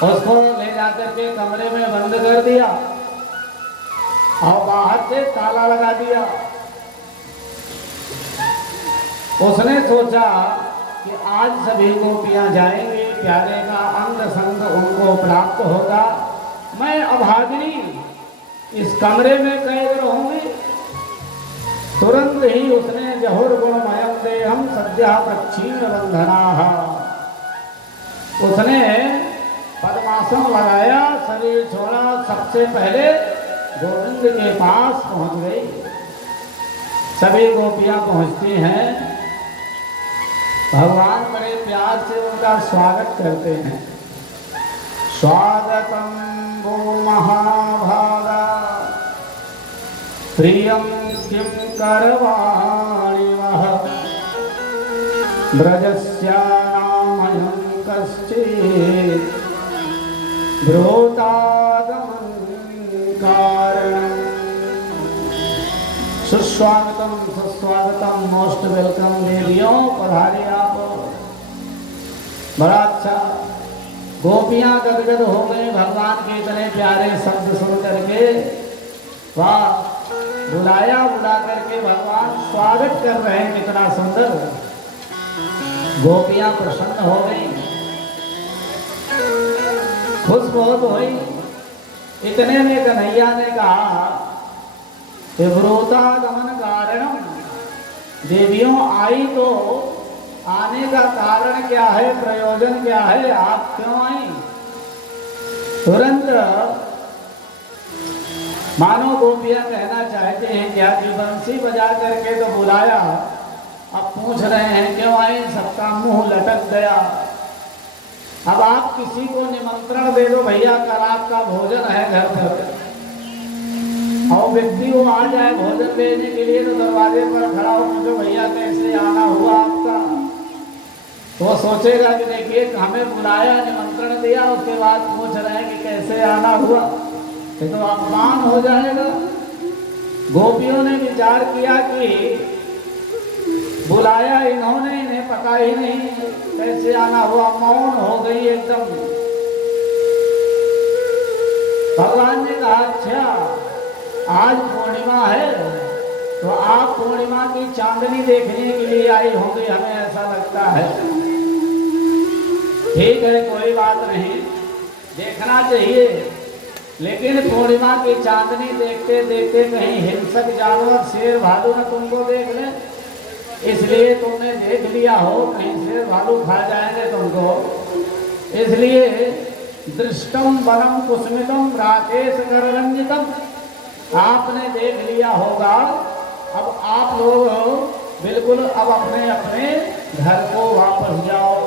उसको ले जाकर के कमरे में बंद कर दिया और बाहर से ताला लगा दिया। उसने सोचा कि आज सभी गोपियां जाएंगी, प्यारे का अंग संग उनको प्राप्त होगा, मैं अभागिनी इस कमरे में कैद रहूंगी। तुरंत ही उसने जहुर गुणमयम देहम सद्या प्रक्षीण बंधनाः, उसने पद्मासन लगाया, शरीर छोड़ा, सबसे पहले गोविंद के पास पहुंच गई। सभी गोपियां पहुंचती हैं, भगवान बड़े प्यार से उनका स्वागत करते हैं। स्वागतम वो महाभागा प्रियम किम करवाणि वह ब्रजस्यानामयं कश्चित् ब्रूतागमन कारणम्। सुस्वागतम सुस्वागतम, मोस्ट वेलकम देवियों, पधारिए आप। बड़ा अच्छा। गोपियां गदगद हो गई भगवान के इतने प्यारे शब्द सुन करके। वाह, बुलाया, बुला करके भगवान स्वागत कर रहे हैं, कितना सुंदर। गोपियां प्रसन्न हो गई, खुश बहुत हुई। इतने में कन्हैया ने कहा कि ब्रूतागमन कारणम, देवियों आई तो आने का कारण क्या है, प्रयोजन क्या है, आप क्यों आई? तुरंत मानो गोपियां कहना चाहते हैं क्या कि बंसी बजा करके तो बुलाया, अब पूछ रहे हैं क्यों आई, सबका मुंह लटक गया। अब आप किसी को निमंत्रण दे दो, भैया कल आपका भोजन है घर पर, और व्यक्ति वो आ जाए भोजन लेने के लिए तो दरवाजे पर खड़ा हो, पूछो भैया कैसे आना हुआ आपका, तो वो सोचेगा कि देखिए हमें बुलाया, निमंत्रण दिया, उसके बाद पूछ रहे हैं कि कैसे आना हुआ, ये तो अपमान हो जाएगा। गोपियों ने विचार किया कि बुलाया इन्होंने, इन्हें पता ही नहीं कैसे आना हुआ, मौन हो गई एकदम। भगवान ने कहा अच्छा आज पूर्णिमा है तो आप पूर्णिमा की चांदनी देखने के लिए आई होंगी, हमें ऐसा लगता है। ठीक है, कोई बात नहीं, देखना चाहिए, लेकिन पूर्णिमा की चांदनी देखते देखते कहीं हिंसक जानवर शेर भालू न तुमको देख ले, इसलिए तुमने देख लिया हो, कहीं शेर भालू खा जाएंगे तुमको, इसलिए दृष्टम वनम कुसुमितम राकेश गररंजितम, आपने देख लिया होगा। अब आप लोग बिल्कुल अब अपने अपने घर को वापस जाओ।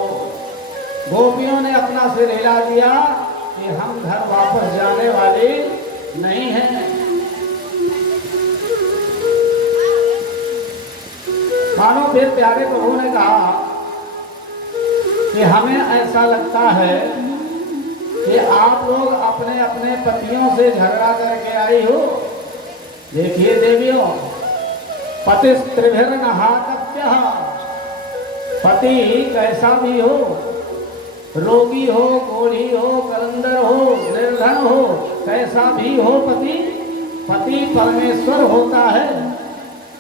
गोपियों ने अपना सिर हिला दिया कि हम घर वापस जाने वाले नहीं हैं। मानो फिर प्यारे प्रभु ने कहा कि हमें ऐसा लगता है कि आप लोग अपने अपने पतियों से झगड़ा करके आई हो। देखिए देवियों, पतिस्त्रिभिर्नहाकत्यः, पति कैसा भी हो, रोगी हो, कोढ़ी हो, कलंदर हो, निर्धन हो, कैसा भी हो, पति पति परमेश्वर होता है,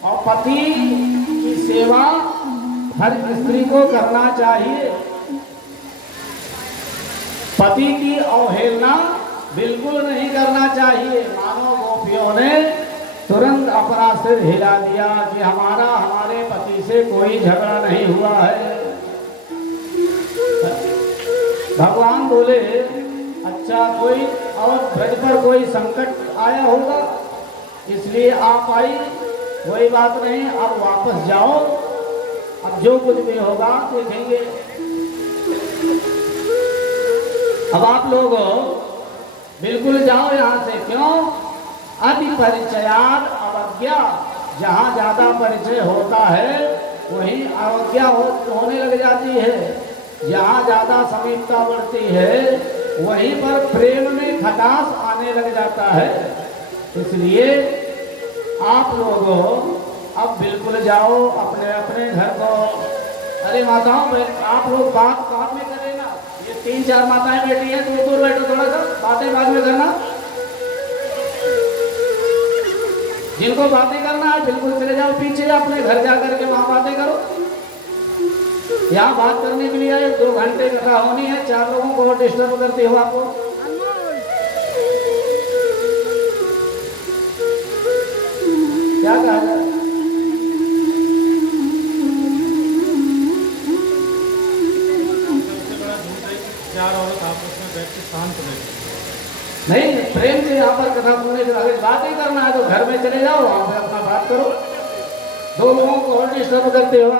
और पति की सेवा हर स्त्री को करना चाहिए। पति की अवहेलना बिल्कुल नहीं करना चाहिए। मानो गोपियों ने तुरंत अपना सिर हिला दिया कि हमारे पति से कोई झगड़ा नहीं हुआ है। भगवान बोले अच्छा कोई और ब्रज पर कोई संकट आया होगा इसलिए आप आई, कोई बात नहीं, अब वापस जाओ, अब जो कुछ भी होगा देखेंगे। अब आप लोग बिल्कुल जाओ यहाँ से, क्यों? अति परिचयाद अवज्ञा, जहाँ ज्यादा परिचय होता है वहीं अवज्ञा होने लग जाती है, जहाँ ज्यादा समीपता बढ़ती है वहीं पर प्रेम में खटास आने लग जाता है। इसलिए आप लोग अब बिल्कुल जाओ अपने अपने घर को। अरे माताओं, आप लोग बात बाद में करें ना, ये तीन चार माताएं बैठी हैं, दूर दूर बैठो, थोड़ा सा बातें बाद में करना। जिनको बातें करना है बिल्कुल चले जाओ पीछे, अपने घर जा करके वहां बातें करो। यहाँ बात करने के लिए 2 घंटे कथा होनी है, 4 लोगों को डिस्टर्ब करते हो आपको। क्या कहा जाए? चार औरत आपस में बैठ के शांत रहे। नहीं, प्रेम से यहाँ पर कथा सुनने के बाद बात ही करना है तो घर में चले जाओ, वहां पे अपना बात करो। 2 लोगों को और डिस्टर्ब करते हो।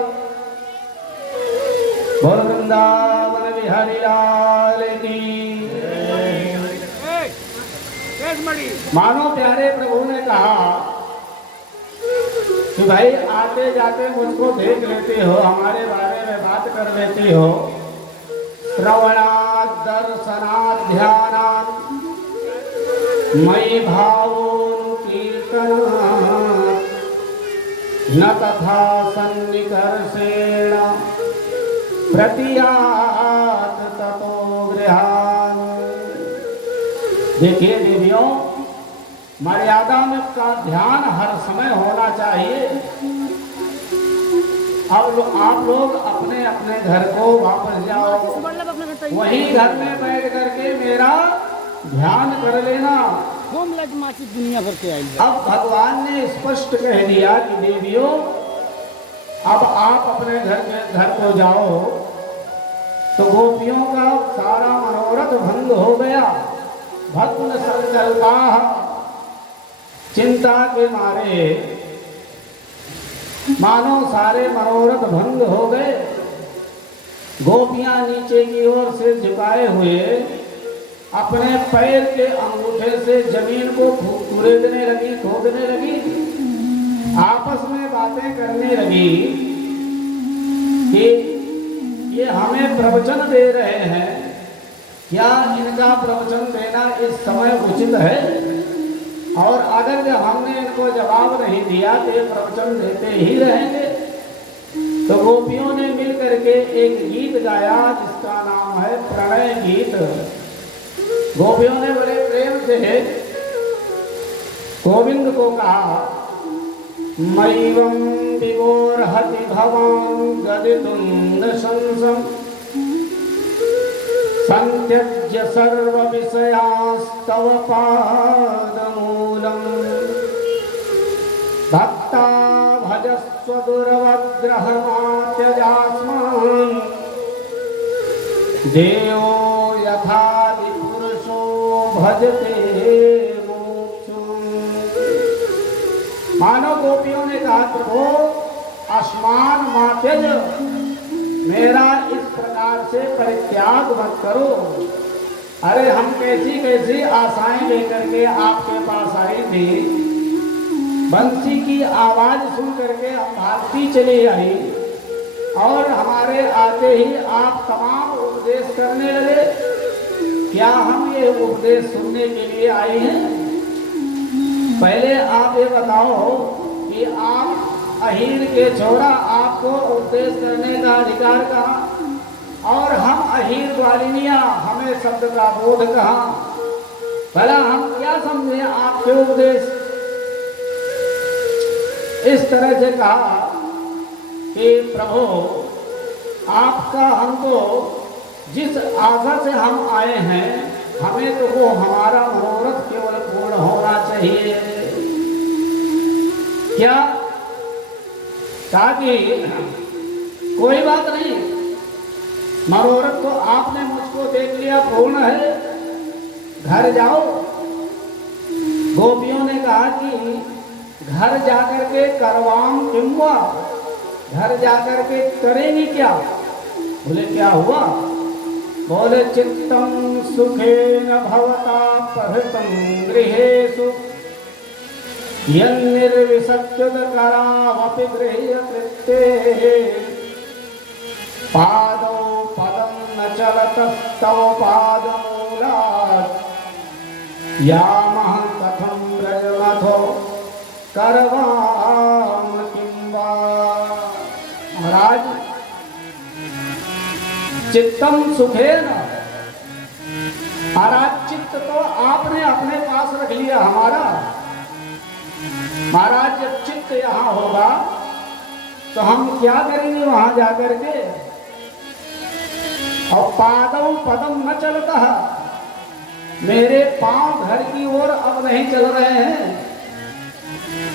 बोल वृंदावन बिहारी लाल की। मानो प्यारे प्रभु ने कहा कि भाई आते जाते मुझको देख लेते हो, हमारे बारे में बात कर लेते हो। श्रवणात् दर्शनात् ध्यानात् मयि भावोनुकीर्तनात् न तथा सन्निकर्षेण प्रतीयात् ततो गृहान्। देखिए देवियों, मर्यादा में का ध्यान हर समय होना चाहिए। अब आप लोग अपने अपने घर को वापस जाओ, वही घर में बैठ करके मेरा ध्यान कर लेना। दुनिया भर के आई। अब भगवान ने स्पष्ट कह दिया कि देवियों, अब आप अपने घर को जाओ। तो गोपियों का सारा मनोरथ भंग हो गया। भक्त संकल्पा चिंता के मारे मानो सारे मनोरथ भंग हो गए। गोपियां नीचे की ओर से झुकाए हुए अपने पैर के अंगूठे से जमीन को कुरेदने लगी, खोदने लगी, आपस में बातें करने लगी कि ये हमें प्रवचन दे रहे हैं, क्या इनका प्रवचन देना इस समय उचित है? और अगर जब हमने इनको जवाब नहीं दिया तो ये प्रवचन देते ही रहेंगे। तो गोपियों ने मिल करके एक गीत गाया जिसका नाम है प्रणय गीत। गोपियों ने बड़े प्रेम से गोविंद को कहा, मैवं विगोर्हति भवान् गदितुं दशंसं संत्यज्य सर्व विषयास्तव पादमूलम् भक्ता भजस्व दुर्वग्रहमात्यजास्मान् देवो यथादिपुरुषो भजते मोक्षम्। मानव गोपियों ने कहा, प्रभु आसमान मात्यज, मेरा इस प्रकार से परित्याग मत करो। अरे हम कैसी कैसी आशाएं लेकर के आपके पास आए थे, बंसी की आवाज सुन करके हम भागती चली आई और हमारे आते ही आप तमाम उपदेश करने लगे। क्या हम ये उपदेश सुनने के लिए आए हैं? पहले आप ये बताओ कि आप अहीर के छोरा, आपको उपदेश करने का अधिकार कहाँ? और हम अहीर ग्वालिनिया, हमें शब्द का बोध कहाँ? भला हम क्या समझे आपके उपदेश? इस तरह से कहा कि प्रभु आपका हमको जिस आशा से हम आए हैं, हमें तो वो हमारा मनोरथ केवल पूर्ण होना चाहिए। क्या? ताकि कोई बात नहीं, मनोरथ तो आपने मुझको देख लिया, पूर्ण है, घर जाओ। गोपियों ने कहा कि घर जाकर के करवाम किम्वा, घर जाकर के करेंगी क्या? बोले क्या हुआ? बोले चित्तम सुखेन भवता प्रहृतं गृहेषु यन्निर्विशक्युदकरावपि गृह्यकृत्ये पादौ पदं न चलतस्तव पादमूलात् यामहं कथं व्रजमथो करवाम किं वा। महाराज, चित्तम सुखेन चित्त तो आपने अपने पास रख लिया हमारा। महाराज जब चित्त यहाँ होगा तो हम क्या करेंगे वहां जाकर के? और पादव पदम न चलता है, मेरे पांव घर की ओर अब नहीं चल रहे हैं,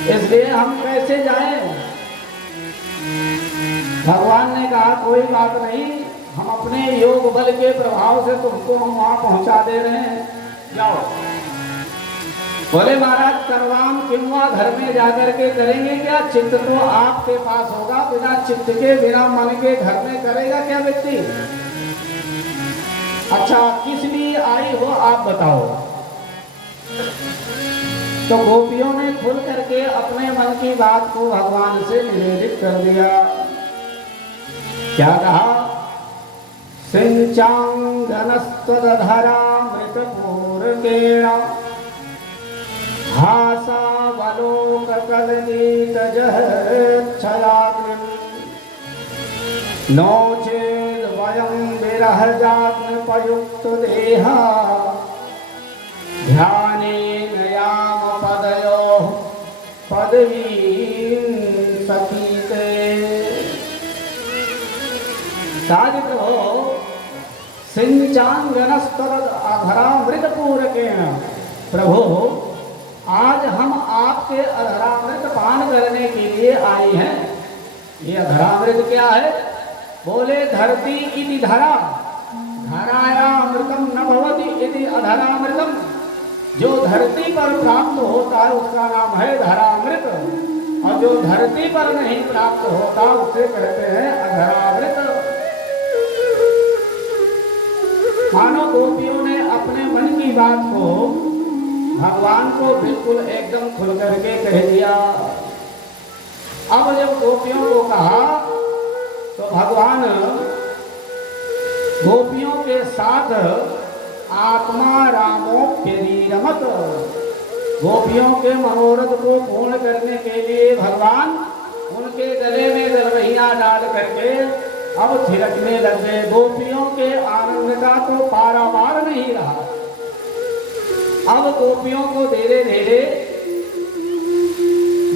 इसलिए हम कैसे जाएं? भगवान ने कहा कोई बात नहीं, हम अपने योग बल के प्रभाव से तुमको हम वहां पहुंचा दे रहे हैं, जाओ। बोले महाराज करवाम किंवा घर में जाकर के करेंगे क्या? चित्त तो आपके पास होगा, बिना चित्त के बिना मन के घर में करेगा क्या व्यक्ति? अच्छा किस लिए आई हो आप बताओ। तो गोपियों ने खुल करके अपने मन की बात को भगवान से निवेदित कर दिया। क्या कहा? सिंचांगनस्तदधरामृतपूर्णेन हासावलोककलनीतजच्छलाग्निं नो चेद वयं विरहजाग्निपयुक्तदेहा ध्यानेन याम पदयोः पदवीं सतीते। साधु प्रभो सिंचांगनस्तदधरामृतपूर्णेन, प्रभु आज हम आपके अधरामृत पान करने के लिए आए हैं। ये अधरामृत क्या है? बोले धरती इति धरा, धरायामृतम न भवति इति अधरामृतम। जो धरती पर प्राप्त होता है उसका नाम है धरामृत, और जो धरती पर नहीं प्राप्त होता उसे कहते हैं अधरामृत। मानो गोपियों ने अपने मन की बात को भगवान को बिल्कुल एकदम खुल करके कह दिया। अब जब गोपियों को कहा तो भगवान गोपियों के साथ आत्मा रामोप्यरीरमत, गोपियों के मनोरथ को पूर्ण करने के लिए भगवान उनके गले में दलवहियां डाल करके अब थिरकने लग गए। गोपियों के आनंद का तो पारावार नहीं रहा। अब गोपियों को धीरे धीरे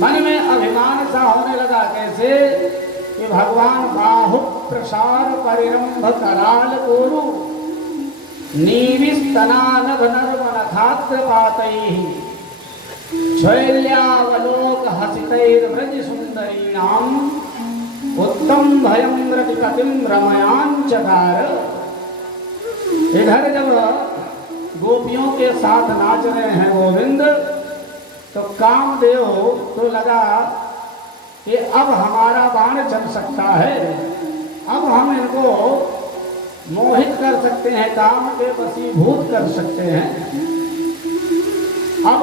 मन में अभिमान सा होने लगा। कैसे कि भगवान बाहु प्रसार परिरंभ कराल कोरु नीविस्तनानभ नर्मनखात्र पातैः शैल्यावलोक हसितैर्व्रज सुंदरीणाम् उत्तम भयं रतिपतिं रमयाञ्चकार। इधर जब गोपियों के साथ नाच रहे हैं गोविंद, तो कामदेव तो लगा कि अब हमारा बाण चल सकता है, अब हम इनको मोहित कर सकते हैं, काम के वशीभूत कर सकते हैं। अब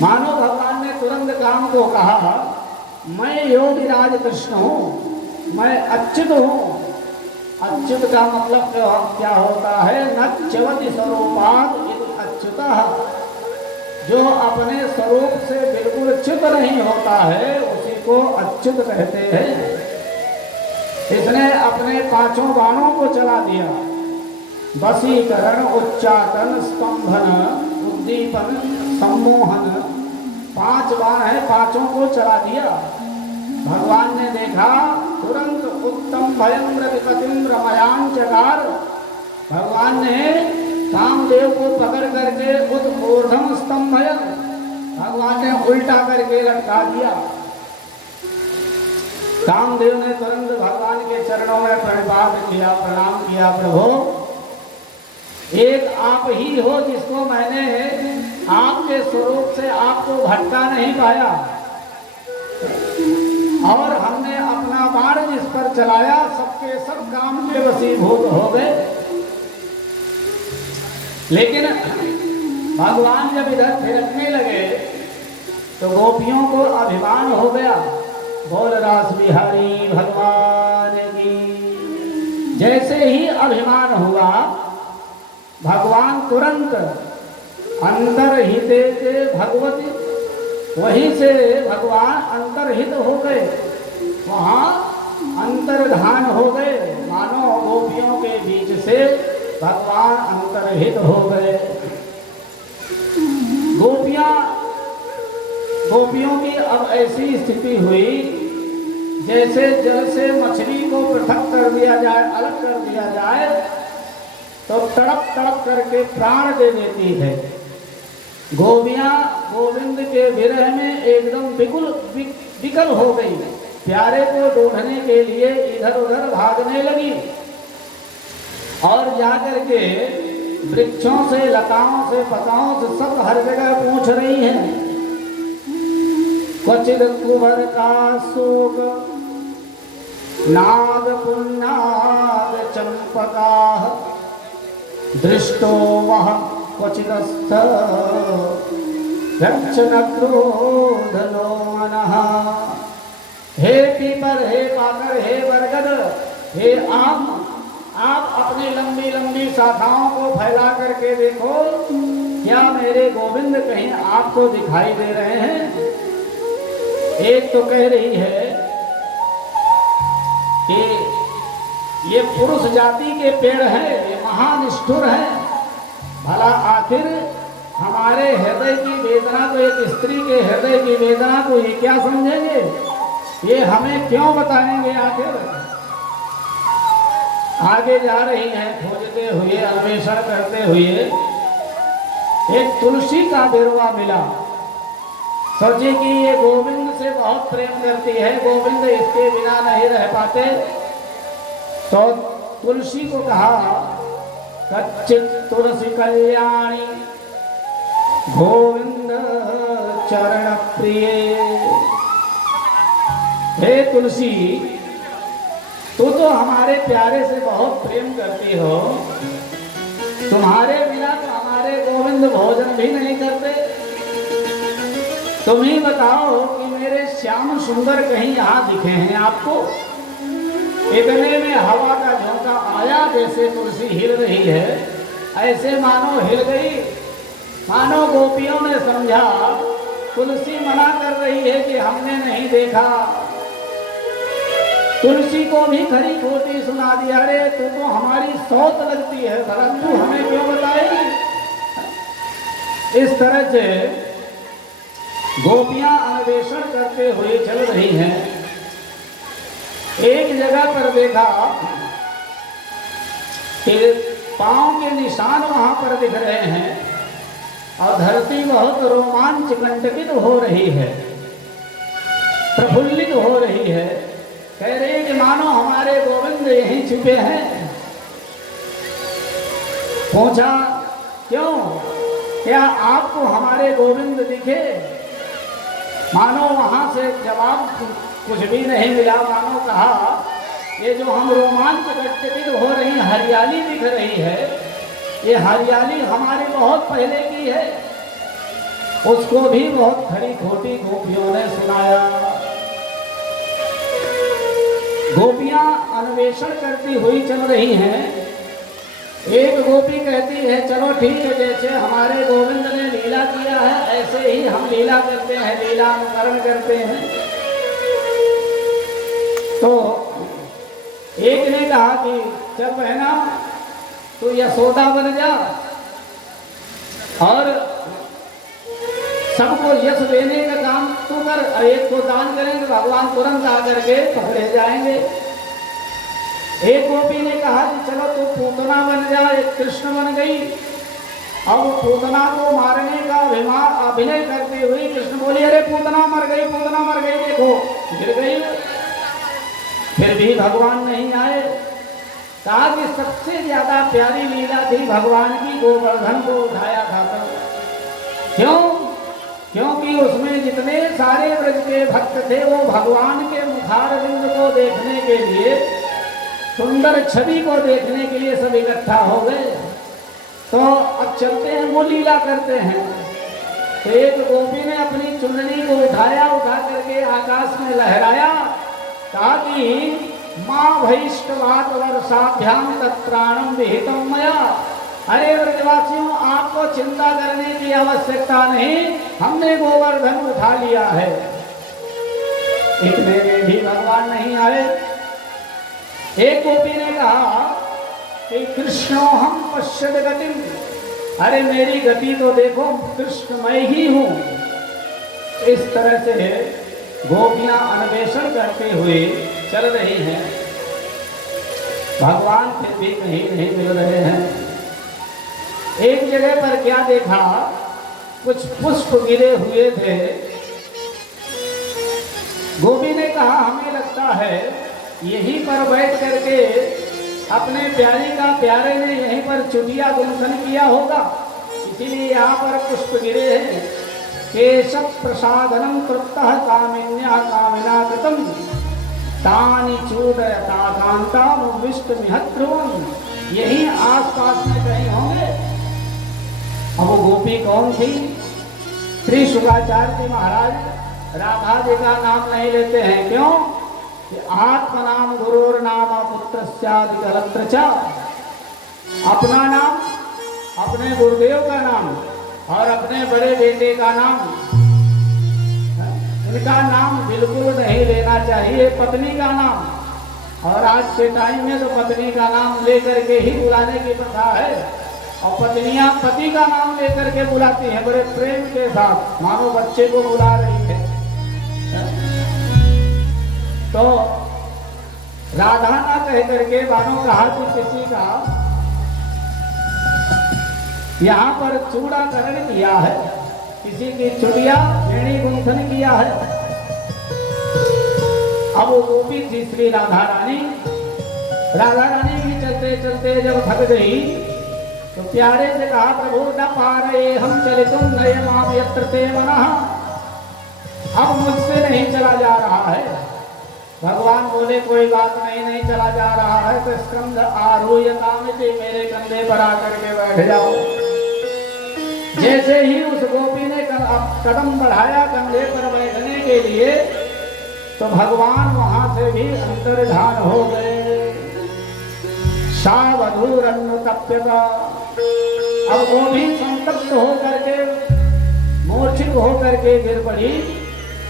मानो भगवान ने तुरंत काम को कहा, मैं योगिराज कृष्ण हूँ, मैं अच्युत हूँ। अच्युत का मतलब क्या होता है? नच्यवति स्वरूपात् इति अच्युतः, जो अपने स्वरूप से बिल्कुल च्युत नहीं होता है उसी को अच्युत कहते हैं। इसने अपने पांचों बाणों को चला दिया। वशीकरण, उच्चाटन, स्तंभन, उद्दीपन, सम्मोहन, 5 बाण है, पांचों को चला दिया। भगवान ने देखा, तुरंत उत्तम भयं रतिपतिं रमयाञ्चकार। भगवान ने कामदेव को पकड़ करके उत्पूर्धम स्तंभयन, भगवान ने उल्टा करके लटका दिया। कामदेव ने तुरंत भगवान के चरणों में प्रणिपात किया, प्रणाम किया। प्रभु एक आप ही हो जिसको मैंने आपके स्वरूप से आपको भटका नहीं पाया, और हमने अपना बाण जिस पर चलाया सबके सब काम के वशीभूत हो गए। लेकिन भगवान जब इधर थिरकने लगे तो गोपियों को अभिमान हो गया। बोल रास बिहारी भगवान की। जैसे ही अभिमान हुआ, भगवान तुरंत अंतर्हिते के भगवती, वहीं से भगवान अंतर्हित हो गए, वहां अंतर्धान हो गए। मानो गोपियों के बीच से भगवान अंतर्हित हो गए। गोपियों की अब ऐसी स्थिति हुई जैसे जल से मछली को पृथक कर दिया जाए, अलग कर दिया जाए तो तड़प तड़प करके प्राण दे देती है। गोपियां गोविंद के विरह में एकदम विकल हो गई, प्यारे को ढूंढने के लिए इधर उधर भागने लगी और जाकर के वृक्षों से, लताओं से, पताओं से सब हर जगह पूछ रही हैं। क्वचित कुंवर का शोक नाग पुन्नाग चंपका दृष्टो वह क्वचिदस्थ रक्षण क्रोधनो मनः। हे पीपर, हे पाकर, हे बरगद, हे आम, आप अपनी लंबी लंबी शाखाओं को फैला करके देखो, क्या मेरे गोविंद कहीं आपको दिखाई दे रहे हैं? एक तो कह रही है कि ये पुरुष जाति के पेड़ हैं, ये महानिष्ठुर हैं, भला आखिर हमारे हृदय की वेदना को, एक स्त्री के हृदय की वेदना को ये क्या समझेंगे? ये हमें क्यों बताएंगे? आखिर आगे जा रही हैं खोजते हुए, अन्वेषण करते हुए एक तुलसी का बिरवा मिला। सोचे कि ये गोविंद से बहुत प्रेम करती है, गोविंद इसके बिना नहीं रह पाते, तो तुलसी को कहा कच्चित तुलसी कल्याणी गोविंद चरण प्रिय। हे तुलसी, तू तो हमारे प्यारे से बहुत प्रेम करती हो, तुम्हारे बिना तो हमारे गोविंद भोजन भी नहीं करते। तुम ही बताओ कि मेरे श्याम सुंदर कहीं यहाँ दिखे हैं आपको? इतने में हवा का झोंका आया, जैसे तुलसी हिल रही है, ऐसे मानो हिल गई, मानो गोपियों ने समझा तुलसी मना कर रही है कि हमने नहीं देखा। तुलसी को भी खरी खोटी सुना दिया, अरे तू तो हमारी सौत लगती है, भला तू हमें क्यों बताएगी? इस तरह से गोपियां अन्वेषण करते हुए चल रही हैं। एक जगह पर देखा कि पांव के निशान वहां पर दिख रहे हैं और धरती बहुत रोमांच कंटकित हो रही है, प्रफुल्लित हो रही है। कह रहे हैं कि मानो हमारे गोविंद यहीं छुपे हैं। पूछा क्यों, क्या आपको हमारे गोविंद दिखे? मानो वहां से जवाब कुछ भी नहीं मिला। मानो कहा ये जो हम रोमांच कंटकित हो रही हरियाली दिख रही है, ये हरियाली हमारी बहुत पहले की है। उसको भी बहुत खरी खोटी गोपियों ने सुनाया। गोपियां अन्वेषण करती हुई चल रही हैं। एक गोपी कहती है चलो ठीक है, जैसे हमारे गोविंद ने लीला किया है ऐसे ही हम लीला करते हैं, लीला अनुकरण करते हैं। तो एक ने कहा कि चल बहना तू यशोदा बन जा और सबको यश देने का काम तू कर, एक को दान करेंगे भगवान तुरंत आकर के पकड़े जाएंगे। एक गोपी ने कहा कि चलो तू पूतना बन जा, एक कृष्ण बन गई। अब पूतना को मारने का अभिनय करते हुए कृष्ण बोले अरे पूतना मर गई, पूतना मर गई, देखो गिर गई। फिर भी भगवान नहीं आए। कहा कि सबसे ज्यादा प्यारी लीला थी भगवान की, गोवर्धन को उठाया था। क्यों? क्योंकि उसमें जितने सारे ब्रज के भक्त थे वो भगवान के मुखारविंद को देखने के लिए, सुंदर छवि को देखने के लिए सब इकट्ठा हो गए। तो अब चलते हैं, वो लीला करते हैं। तो एक गोपी ने अपनी चुनरी को उठाया, उठा करके आकाश में लहराया, कहा कि माँ भैष्टवात वर्षाभ्याम तत्प्राणम विहितम मया। अरे ब्रजवासियों, आपको चिंता करने की आवश्यकता नहीं, हमने गोवर्धन उठा लिया है। इतने में भी भगवान नहीं आए। एक गोपी ने कहा कि कृष्णो हम पश्यत गति, अरे मेरी गति तो देखो कृष्णमय ही हूँ। इस तरह से गोपियां अन्वेषण करते हुए चल रही हैं, भगवान फिर भी कहीं नहीं मिल रहे हैं। एक जगह पर क्या देखा, कुछ पुष्प गिरे हुए थे। गोपी ने कहा हमें लगता है यहीं पर बैठ करके अपने प्यारी का प्यारे ने यहीं पर चुटिया गुंथन किया होगा, इसीलिए यहाँ पर पुष्प गिरे हैं। केशव प्रसादनम तृप्तः कामिन्या कामिना कृतम तानि चूडयता कांताम विष्टमिहध्रुवम, यही आसपास में कहीं होंगे। अब वो गोपी कौन थी? श्री शुक्राचार्य जी महाराज राधा जी का नाम नहीं लेते हैं, क्यों? कि आत्मनाम गुरुर नाम पुत्रस्यादिकलत्र च, अपना नाम, अपने गुरुदेव का नाम और अपने बड़े बेटे का नाम, इनका नाम बिल्कुल नहीं लेना चाहिए, पत्नी का नाम। और आज के टाइम में तो पत्नी का नाम लेकर के ही बुलाने की प्रथा है, और पत्नियां पति का नाम लेकर के बुलाती हैं बड़े प्रेम के साथ, मानो बच्चे को बुला रही है। तो राधा ना कह करके मानो कहा कि किसी का यहाँ पर चूड़ाकरण किया है, किसी की चुड़िया वेणी गुंथन किया है। अब वो गोपी थी श्री राधा रानी भी चलते चलते जब थक गई तो प्यारे से कहा प्रभु न पा रहे हम चलितुम नयमाम यत्र ते मनः, अब मुझसे नहीं चला जा रहा है। भगवान बोले कोई बात नहीं, नहीं चला जा रहा है तो स्कंद आरूह्यताम इति, मेरे कंधे पर आकर के बैठ जाओ। जैसे ही उस गोपी ने कदम बढ़ाया कंधे पर बैठने के लिए तो भगवान वहां से भी अंतर्धान हो गए। सावधूरन्नुतप्यता, अब गोपी संतप्त होकर के मूर्छित होकर के गिर पड़ी।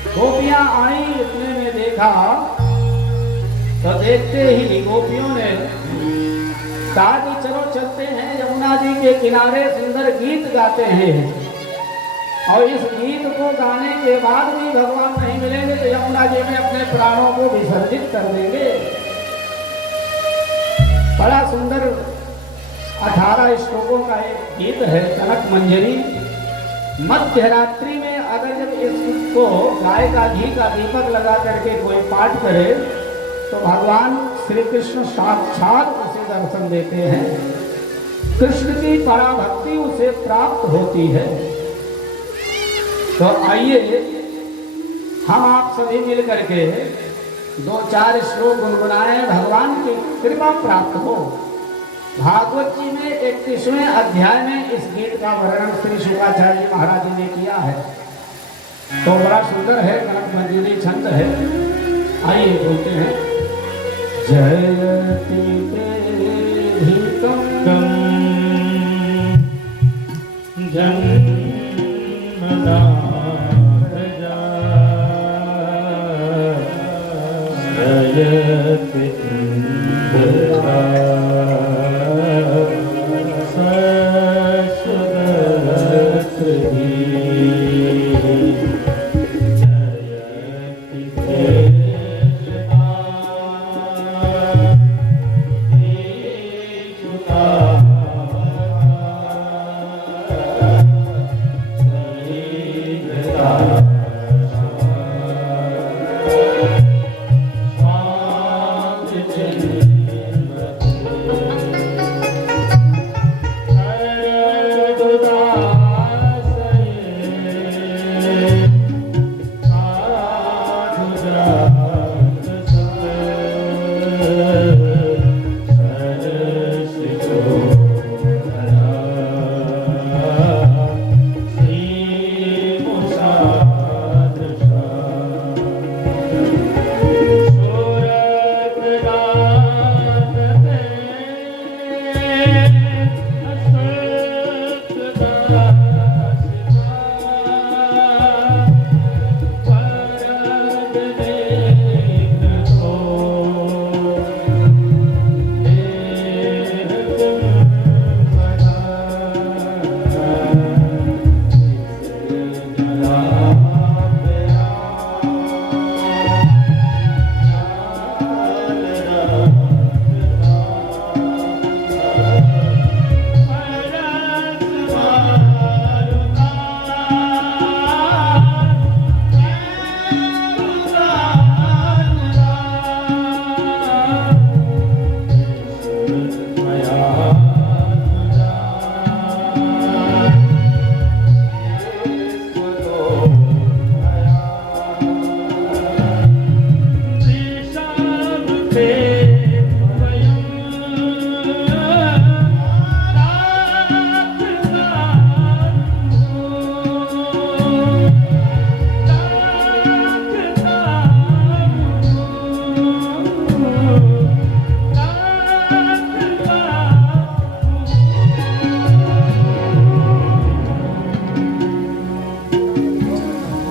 गोपियां आई, इतने में देखा तो देखते ही गोपियों ने कहा कि चलो चलते हैं यमुना जी के किनारे, सुंदर गीत गाते हैं, और इस गीत को गाने के बाद भी भगवान नहीं मिलेंगे तो यमुना जी में अपने प्राणों को विसर्जित कर देंगे। बड़ा सुंदर 18 श्लोकों का एक गीत है कनक मंजरी। मध्य रात्रि में अगर जब इसको गाय का घी का दीपक लगा करके कोई पाठ करे तो भगवान श्री कृष्ण साक्षात उसे दर्शन देते हैं, कृष्ण की पराभक्ति उसे प्राप्त होती है। तो आइए हम आप सभी मिल करके 2-4 श्लोक गुनगुनाएं, भगवान की कृपा प्राप्त हो। भागवत जी में 31वें अध्याय में इस गीत का वर्णन श्री शुक्राचार्य जी महाराज जी ने किया है, तो बड़ा सुंदर है, कनक मंजरी छंद है। आइए बोलते हैं, जयति Jayati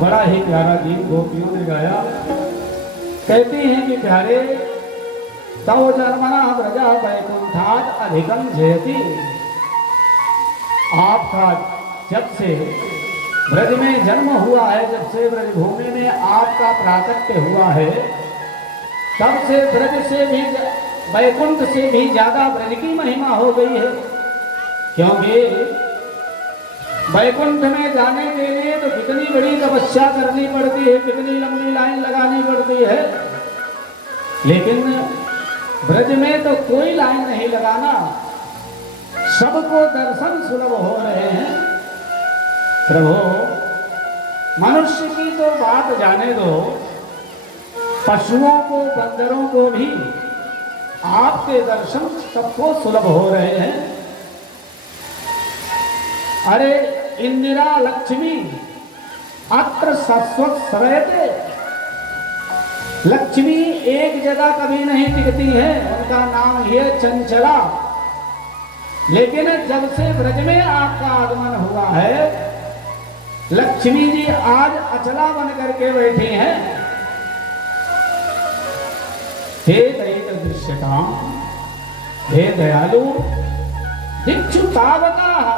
बड़ा ही प्यारा गीत गोपियों ने गाया। कहती हैं कि प्यारे तव जन्मना व्रजा वैकुंठात् अधिकं जयति। आपका जब से ब्रज में जन्म हुआ है, जब से ब्रजभूमि में आपका प्राकट्य हुआ है, तब से ब्रज से भी वैकुंठ से भी ज्यादा ब्रज की महिमा हो गई है। क्योंकि वैकुंठ में जाने के लिए तो कितनी बड़ी तपस्या करनी पड़ती है, कितनी लंबी लाइन लगानी पड़ती है, लेकिन ब्रज में तो कोई लाइन नहीं लगाना, सबको दर्शन सुलभ हो रहे हैं। प्रभु मनुष्य की तो बात जाने दो, पशुओं को बंदरों को भी आपके दर्शन सबको सुलभ हो रहे हैं। अरे इंदिरा लक्ष्मी अत्र शाश्वत सरयते। लक्ष्मी एक जगह कभी नहीं टिकती है, उनका नाम ही है चंचला। लेकिन जब से ब्रज में आपका आगमन हुआ है, लक्ष्मी जी आज अचला बन करके बैठी हैं। हे दैत दृश्यता, हे दयालु, दिक्षु तावकाः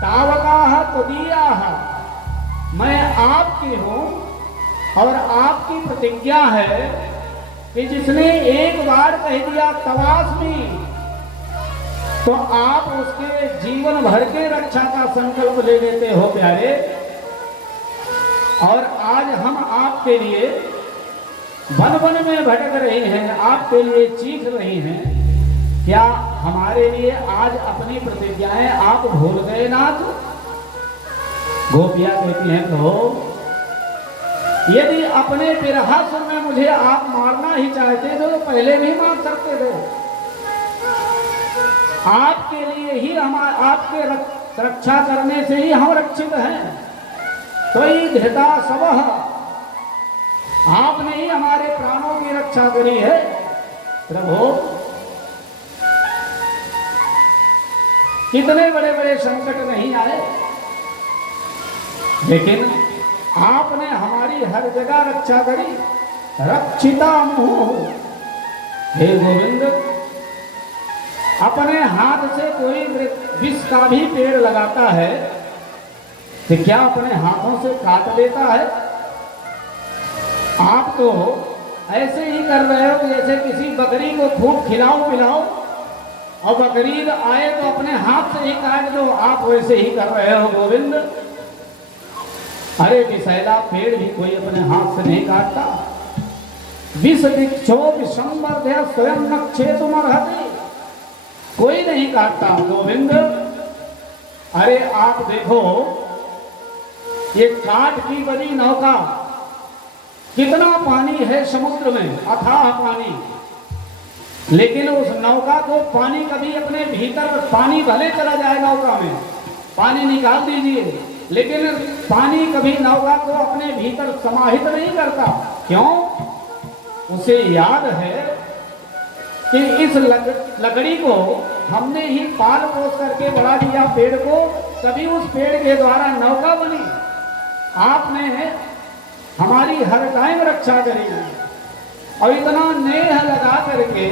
तावकाः त्वदीयाः। मैं आपकी हूं और आपकी प्रतिज्ञा है कि जिसने एक बार कह दिया तवास्मि, तो आप उसके जीवन भर के रक्षा का संकल्प ले लेते हो प्यारे। और आज हम आपके लिए वन वन में भटक रहे हैं, आपके लिए चीख रहे हैं। क्या हमारे लिए आज अपनी प्रतिज्ञाएं आप भूल गए नाथ? गोपियां कहती हैं प्रभु, यदि अपने विरहासुर में मुझे आप मारना ही चाहते थे तो पहले नहीं मार सकते थे। आपके लिए ही हम, आपके रक्षा करने से ही हम रक्षित हैं। त्वयि धृता सबह, आपने ही हमारे प्राणों की रक्षा करी है। प्रभु कितने बड़े बड़े संकट नहीं आए, लेकिन आपने हमारी हर जगह रक्षा करी। रक्षिता मुहुः, हे गोविंद, अपने हाथ से कोई विष का भी पेड़ लगाता है तो क्या अपने हाथों से काट लेता है? आप तो ऐसे ही कर रहे हो जैसे किसी बकरी को खूब खिलाओ पिलाओ और बकरीद आए तो अपने हाथ से ही काट दो, आप वैसे ही कर रहे हो गोविंद। अरे विषैला पेड़ भी कोई अपने हाथ से नहीं काटता। विष दिक्षो विषंवर्ध्य स्वयं नक्षेतुमर्हति, कोई नहीं काटता गोविंद। अरे आप देखो, ये काठ की बनी नौका, कितना पानी है समुद्र में, अथाह पानी, लेकिन उस नौका को पानी कभी अपने भीतर, पानी भले चला जाए नौका में, पानी निकाल दीजिए, लेकिन पानी कभी नौका को अपने भीतर समाहित नहीं करता। क्यों? उसे याद है कि इस लकड़ी को हमने ही पाल पोस करके बढ़ा दिया, पेड़ को, तभी उस पेड़ के द्वारा नौका बनी। आपने हमारी हर टाइम रक्षा करी और इतना नेह लगा करके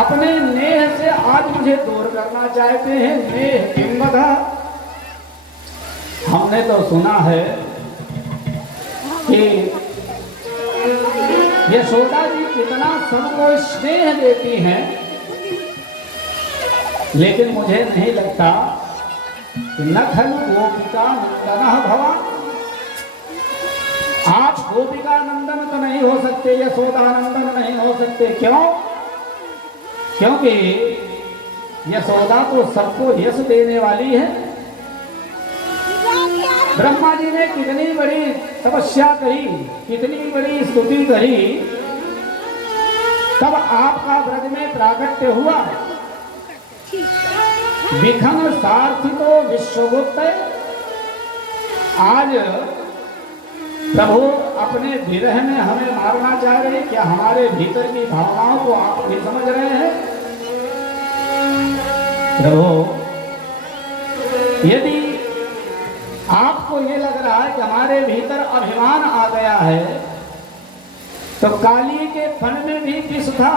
अपने नेह से आज मुझे दूर करना चाहते हैं। नेह किंवदा, हमने तो सुना है कि यशोदा जी कितना सबको स्नेह देती हैं, लेकिन मुझे नहीं लगता कि न खलु गोपिका नंदन भवान, आप गोपिका नंदन तो नहीं हो सकते, यशोदा नंदन नहीं हो सकते। क्यों? क्योंकि यशोदा तो सबको यश देने वाली है। ब्रह्मा जी ने कितनी बड़ी तपस्या करी, कितनी बड़ी स्तुति करी, तब आपका ब्रज में प्राकट्य हुआ। विघन सार्थितो विश्वगुप्त, आज प्रभु अपने विरह में हमें मारना चाह रहे हैं। क्या हमारे भीतर की भावनाओं को आप नहीं समझ रहे हैं? प्रभु यदि आपको आपको ये लग रहा है कि हमारे भीतर अभिमान आ गया है, तो काली के फन में भी विष था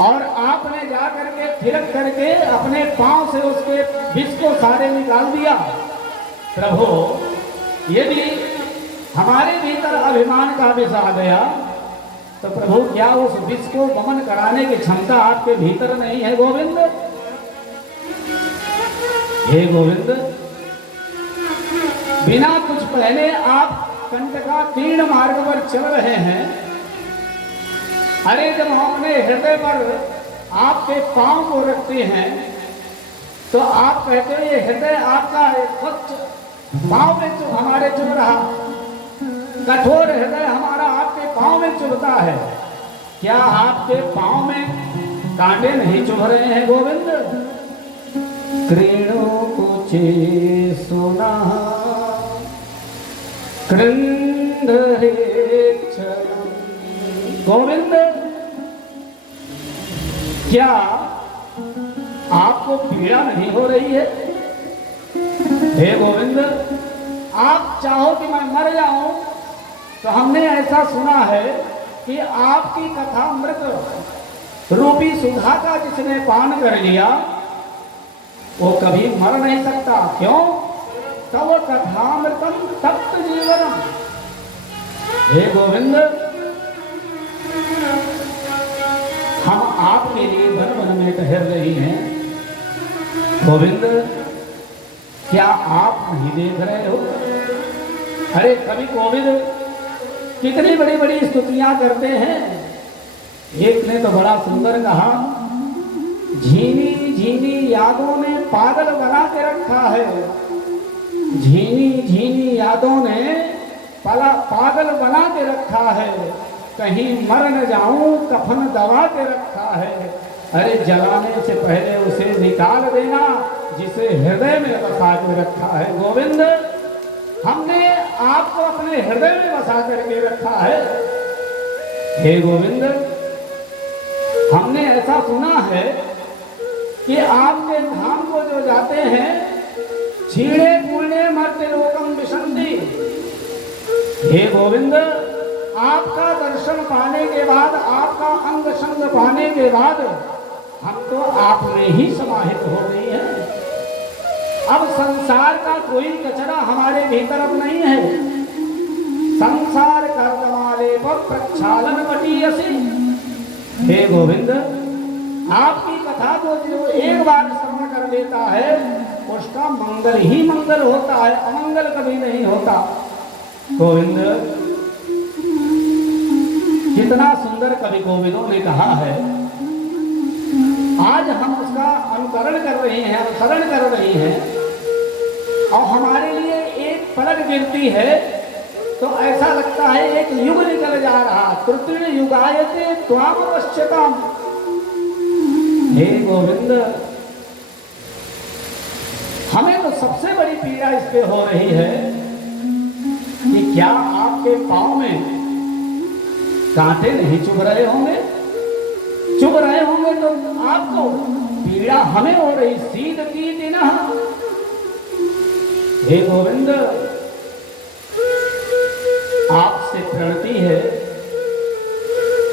और आपने जा करके थिरक करके अपने पांव से उसके विष को सारे निकाल दिया। प्रभु, यदि हमारे भीतर अभिमान का विष आ गया तो प्रभु क्या उस विष को दमन कराने की क्षमता आपके भीतर नहीं है गोविंद? हे गोविंद, बिना कुछ पहले आप कंटका तीर्ण मार्ग पर चल रहे हैं। अरे जब हम अपने हृदय पर आपके पांव को रखते हैं तो आप कहते हो ये हृदय आपका पांव में हमारे चुभ रहा, कठोर हृदय हमारा आपके पांव में चुभता है। क्या आपके पांव में कांटे नहीं चुभ रहे हैं गोविंद? कृणो कुचे सुना कृंदरे गोविंद, क्या आपको पीड़ा नहीं हो रही है? हे गोविंद, आप चाहो कि मैं मर जाऊं तो हमने ऐसा सुना है कि आपकी कथा मृत रूपी सुधा का जिसने पान कर लिया वो कभी मर नहीं सकता। क्यों? तब कथामृतम तप्त जीवनम। हे गोविंद, हम आपके लिए वन वन में ठहर रही हैं। गोविंद, क्या आप नहीं देख रहे हो? अरे कभी गोविंद कितनी बड़ी बड़ी स्तुतियां करते हैं। एक ने तो बड़ा सुंदर कहा, झीनी झीनी यादों ने पागल बना के रखा है। झीनी झीनी यादों ने पागल बना के रखा है, कहीं मर न जाऊं कफन दबा के रखा है। अरे जलाने से पहले उसे निकाल देना जिसे हृदय में बसा के रखा है। गोविंद, हमने आपको अपने हृदय में बसा करके रखा है। हे गोविंद, हमने ऐसा सुना है कि आपके धाम को जो जाते हैं छीणे पुण्य मर्त्य लोकम विशंति। हे गोविंद, आपका दर्शन पाने के बाद, आपका अंग संग पाने के बाद हम तो आप में ही समाहित हो गई हैं। अब संसार का कोई कचरा हमारे भीतर अब नहीं है। संसार कर्तमाले पर प्रक्षालन पटीयसी। हे गोविंद, आपकी कथा को जो एक बार श्रवण कर लेता है उसका मंगल ही मंगल होता है, अमंगल कभी नहीं होता। गोविंद, कितना सुंदर कवि गोविंदों ने कहा है। आज हम उसका अनुकरण कर रहे हैं, अनुसरण कर रही हैं और हमारे लिए एक पलक गिरती है तो ऐसा लगता है एक युग निकल जा रहा। तृतीय युगायते त्वाम पश्यताम। हे गोविंद, हमें तो सबसे बड़ी पीड़ा इस पे हो रही है कि क्या आपके पांव में कांटे नहीं चुभ रहे होंगे? चुभ रहे होंगे तो आपको पीड़ा हमें हो रही। सीध की दिन। हे गोविंद, आपसे प्रणति है,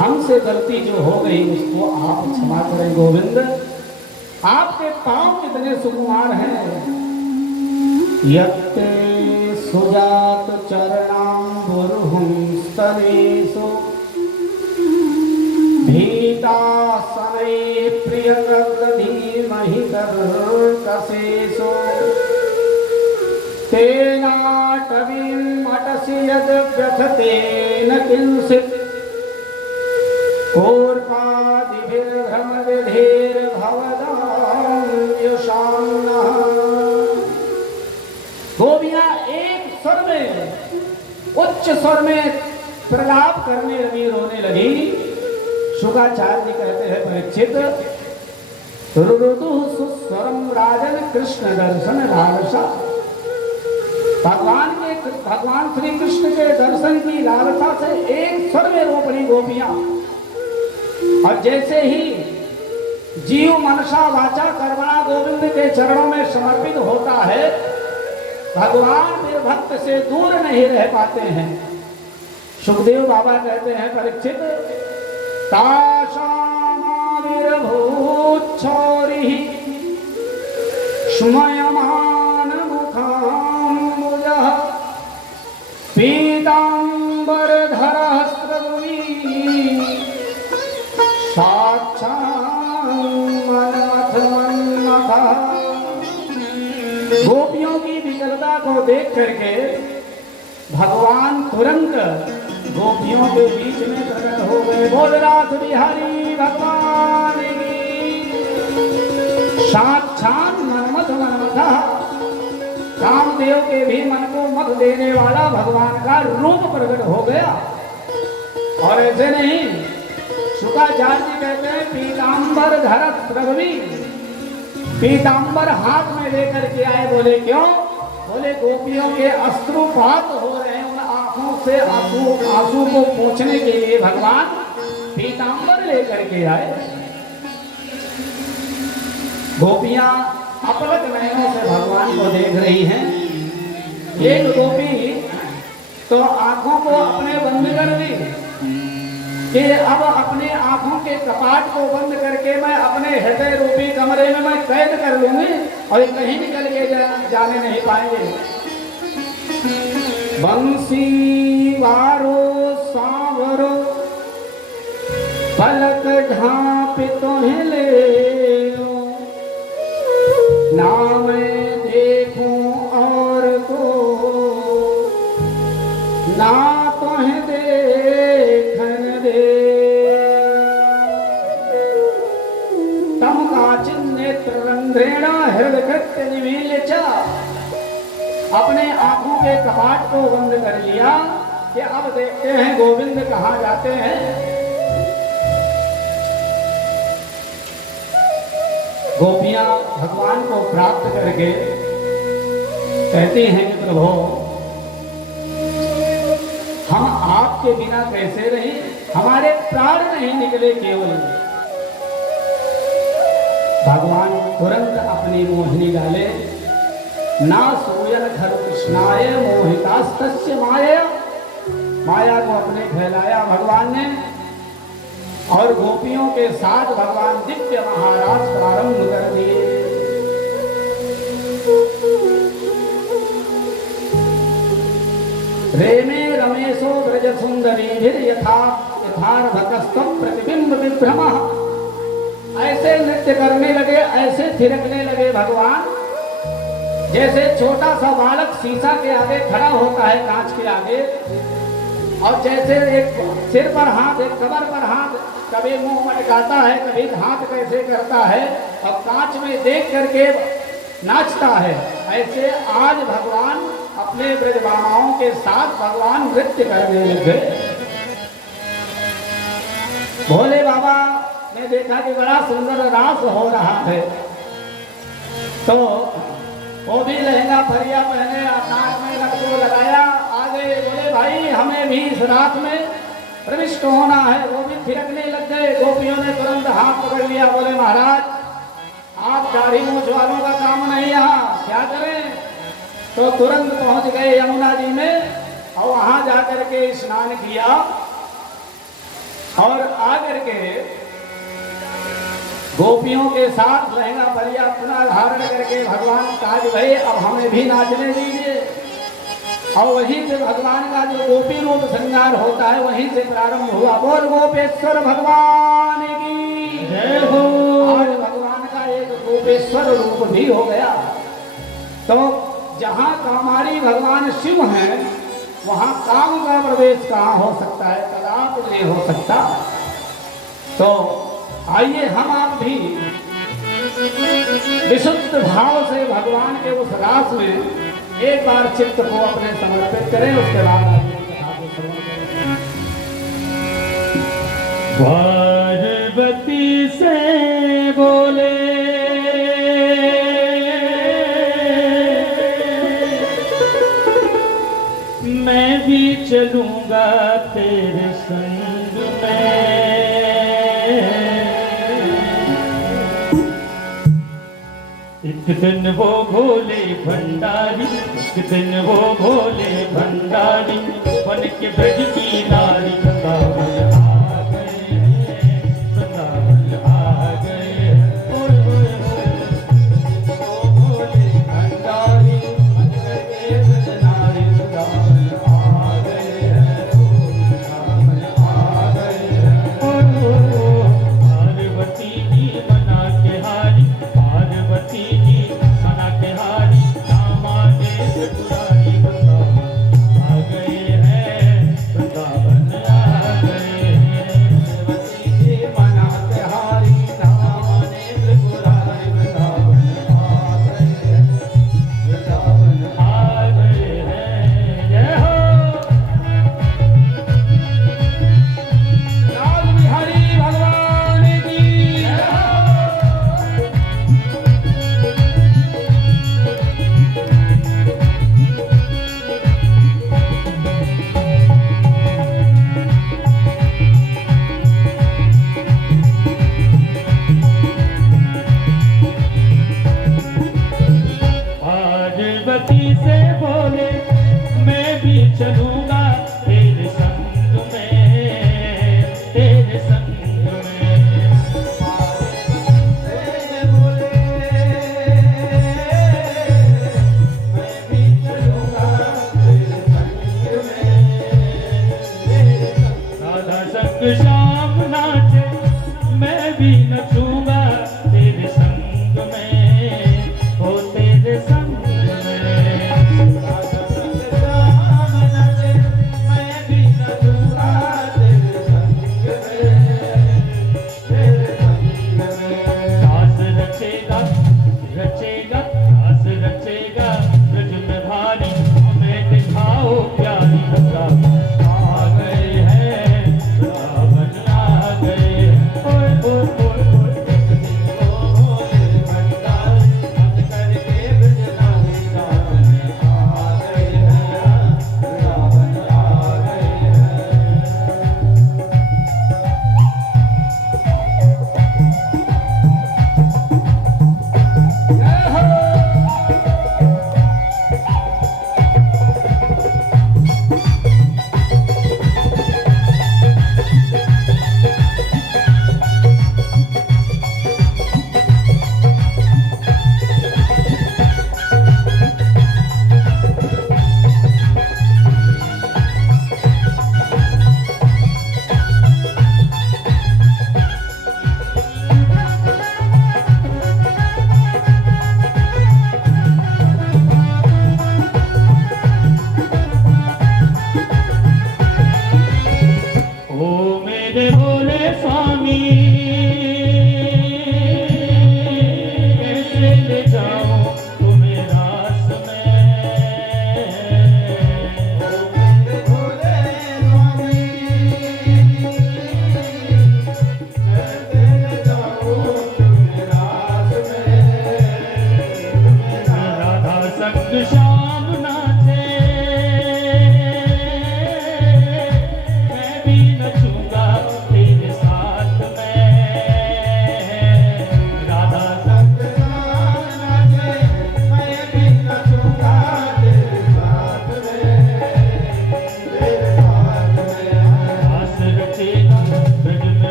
हमसे गलती जो हो गई उसको आप क्षमा करें। गोविंद, आपके पांव कितने सुकुमार हैं। यत्ते सुजात चरणाम्बुरुहुं स्तनेषु भीतासने प्रियकृतधीमहि कर्कशेषु तेनाटवीं अटसि यद् व्यथतेन किंचित् गोपियां एक स्वर में, उच्च स्वर में प्रलाप करने लगी, रोने लगी। शुकाचार्य जी कहते हैं, परीक्षित, रुरुदु सुस्वरम राजन कृष्ण दर्शन लालसा। भगवान श्री कृष्ण के दर्शन की लालसा से एक स्वर में रो पड़ी गोपियां। और जैसे ही जीव मनसा वाचा कर्मणा गोविंद के चरणों में समर्पित होता है भगवान फिर भक्त से दूर नहीं रह पाते हैं। सुखदेव बाबा कहते हैं परीक्षित, ताशामाविर्भूत छौरिः स्मयमान मुखाम्बुजः पीताम्बरधरः स्रवि साक्षान्मन्मथः। गोपियों की विकलता को देख करके भगवान तुरंत गोपियों के बीच में प्रकट हो गए। बोल रास बिहारी भगवान की। साक्षात मनमथ मनमथा, कामदेव के भी मन को मत देने वाला भगवान का रूप प्रकट हो गया। और ऐसे नहीं, शुक्राचार्य जी कहते हैं पीताम्बर धरत प्रभवी, पीताम्बर हाथ में लेकर के आए। बोले क्यों? बोले गोपियों के अश्रुपात हो रहे हैं, उन आंखों से आंसू को पोंछने के लिए भगवान पीताम्बर लेकर के आए। गोपियां अपलक नयनों से भगवान को देख रही हैं। एक गोपी तो आंखों को अपने बंद कर दी कि अब अपने आंखों के कपाट को बंद करके मैं अपने हृदय रूपी कमरे में मैं कैद कर लूंगी और कहीं निकल के जाने नहीं पाएंगे। बंसी वारो सांवरो पलक ढांप तोहे ले ना मैं देखूं और को ना तोहे देखन दे। तम काचिन नेत्र रंध्रेण हृदय कृत्य निमील्य च, अपने आंखों के कपाट को बंद कर लिया कि अब देखते हैं गोविंद कहाँ जाते हैं। गोपियां भगवान को प्राप्त करके कहती हैं कि प्रभु हम आपके बिना कैसे रहे, हमारे प्राण नहीं निकले केवल। भगवान तुरंत अपनी मोहिनी डाले, ना सूयन खर कृष्णाय मोहितास्तस्य माया, माया को अपने फैलाया भगवान ने। और गोपियों के साथ भगवान दिव्य महाराज प्रारंभ कर दिए। रेमे रमेशो ब्रज सुंदरी यथार्भकस्तव प्रतिबिंब विभ्रम, ऐसे नृत्य करने लगे, ऐसे थिरकने लगे भगवान जैसे छोटा सा बालक शीशा के आगे खड़ा होता है, कांच के आगे, और जैसे एक सिर पर हाथ, एक कमर पर हाथ, कभी मुंह मटकाता है, कभी हाथ कैसे करता है और कांच में देख करके नाचता है, ऐसे आज भगवान अपने ब्रजबामाओं के साथ भगवान नृत्य करने लगे। भोले बाबा ने देखा कि बड़ा सुंदर रास हो रहा है, तो वो भी लहंगा फरिया पहने, नाक में लटको लगाया, आगे बोले भाई हमें भी इस रात में प्रविष्ट होना है। वो भी थिरकने लग गए। गोपियों ने तुरंत हाथ पकड़ लिया, बोले महाराज आप दाढ़ी मूंछ वालों का काम नहीं, यहाँ क्या करें? तो तुरंत पहुंच गए यमुना जी में और वहां जाकर के स्नान किया और आकर के गोपियों के साथ लहंगा फरिया पुनः धारण करके भगवान काज भये अब हमें भी नाचने दीजिए। और वहीं से भगवान का जो गोपी रूप श्रृंगार होता है वहीं से प्रारंभ हुआ। बोल गोपेश्वर भगवान की जय हो। आज भगवान का एक गोपेश्वर रूप भी हो गया। तो जहाँ कामारी भगवान शिव हैं वहाँ काम का प्रवेश कहाँ हो सकता है? कदापि नहीं हो सकता। तो आइए हम आप भी विशुद्ध भाव से भगवान के उस रास में एक बार चित्त को अपने समर्पित करें, उसके बाद कथा को श्रवण करें। पार्वती से बोले मैं भी चलूंगा तेरे संग में, एक दिन वो भोले भंडारी, एक दिन वो भोले भंडारी बन के ब्रज की नारी वृंदावन आ गए, वृंदावन आ गए। ओए ओए ओए, वो भोले भंडारी बन के ब्रज नारी वृंदावन आ गए, वृंदावन आ गए। ओए ओए ओए, पार्वती जी मना के हारी, पार्वती जी मना के हारी, दामादे त्रिपुरारी वृंदावन आ गए हैं, वृंदावन आ गए हैं। पार्वती जी मना के हारी, दामादे त्रिपुरारी वृंदावन आ गए हैं, वृंदावन आ गए हैं। जय हो नाग बिहारी भगवान की जय हो। पार्वती से बोले मैं भी चलूंगा तेरे संग में, तेरे संग में। पार्वती से बोले मैं भी चलूंगा तेरे संग में, तेरे संग। राधा संग श्याम नाचे मैं भी नचूंगा तेरे संग में, ओ तेरे संग में। राधा संग श्याम नाचे मैं भी नचूंगा तेरे संग में, तेरे संग में। दास रचेगा रचेगा, दास रचेगा ब्रज में भारी, हमें दिखाओ प्यारी वृंदावन आ गए हैं, वृंदावन आ गए हैं। ओए ओए ओए ओए, एक दिन वो भोले भंडारी बन करके ब्रज नारी वृंदावन आ गए हैं, वृंदावन आ गए हैं। जय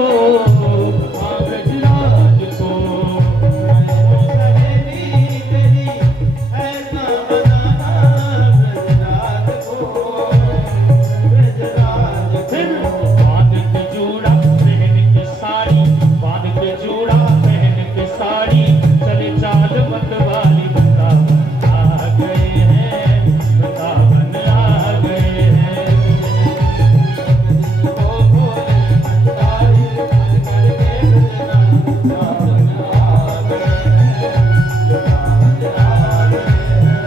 हाँ ब्रजराज को सहेली तेरी ऐसा बनाना ब्रजराज को, ब्रजराज फिर बांध के जूड़ा पहन के साड़ी, बांध के जूड़ा पहन के साड़ी, चले चाल मत वाली वृंदावन आ गए हैं, वृंदावन आ गए हैं। को भोले भंडारी बन करके वृंदावन आ गए हैं, वृंदावन आ गए हैं।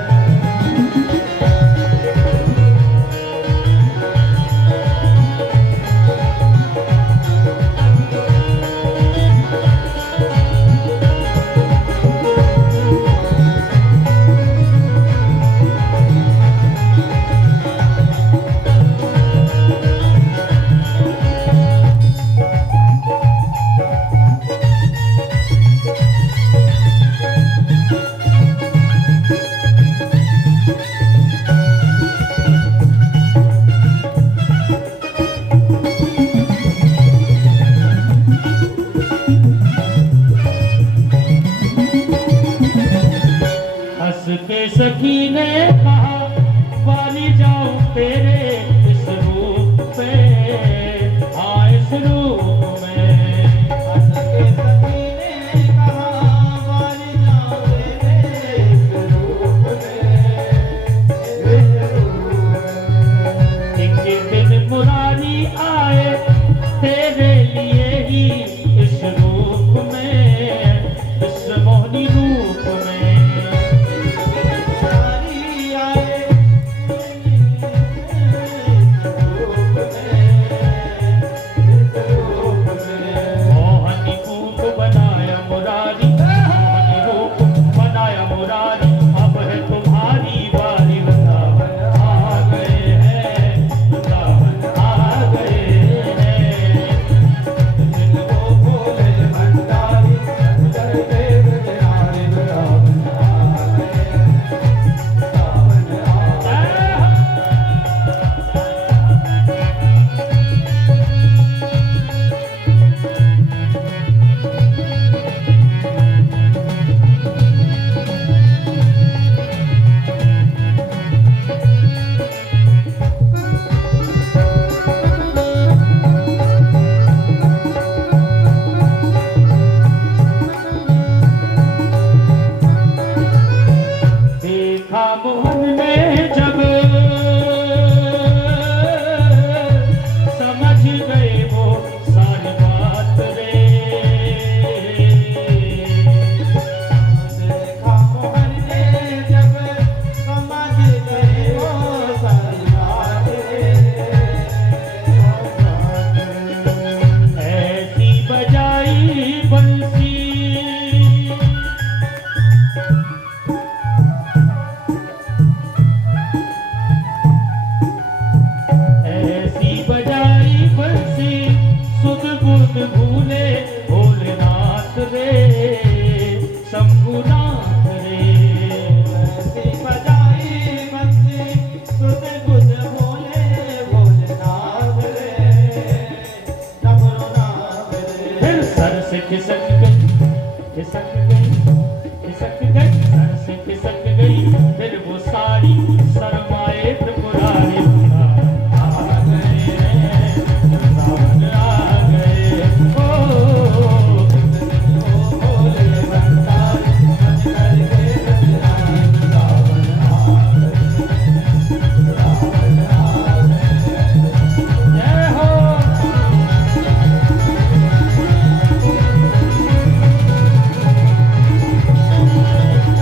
हंस के सखी ने कहा वाली जाऊं तेरे इस रूप पे, हाँ इस रूप में। हंस के सखी ने कहा वाली जाऊं तेरे इस रूप में, इस रूप में। एक दिन मुरारी आए तेरे लिए ही इस रूप में, इस मोहनी रूप में। सारी आए रूप में, इस रूप में। मोहनी रूप बनाया मुरारी, मोहनी रूप बनाया मुरारी, अब है तुम्हारी बारी, वृंदावन आ गए हैं, वृंदावन आ गए हैं। को भोले भंडारी बन करके वृंदावन वृंदावन आ गए हैं, वृंदावन आ गए हैं। देखा मोहन ने जब समझ गए वो सारी बात रे। देखा मोहन ने जब समझ गए वो सारी बात रे, ऐसी बजाई बंसी ऐसी बजाई बंसी, सुध बुध भूले भोलेनाथ रे, शंभुनाथ रे। ऐसी बजाई बंसी सुध बुध भोले भोलेनाथ रे, शंभुनाथ रे। फिर सर से खिसक गई, खिसक गई, खिसक गई, सर से खिसक गई, फिर वो सारी शर्माए त्रिपुरारी, वृंदावन आ गए हैं, वृंदावन आ गए। ओ भोले भंडारी बन करके वृंदावन आ गए हैं, वृंदावन आ गए हैं। जय हो। Thank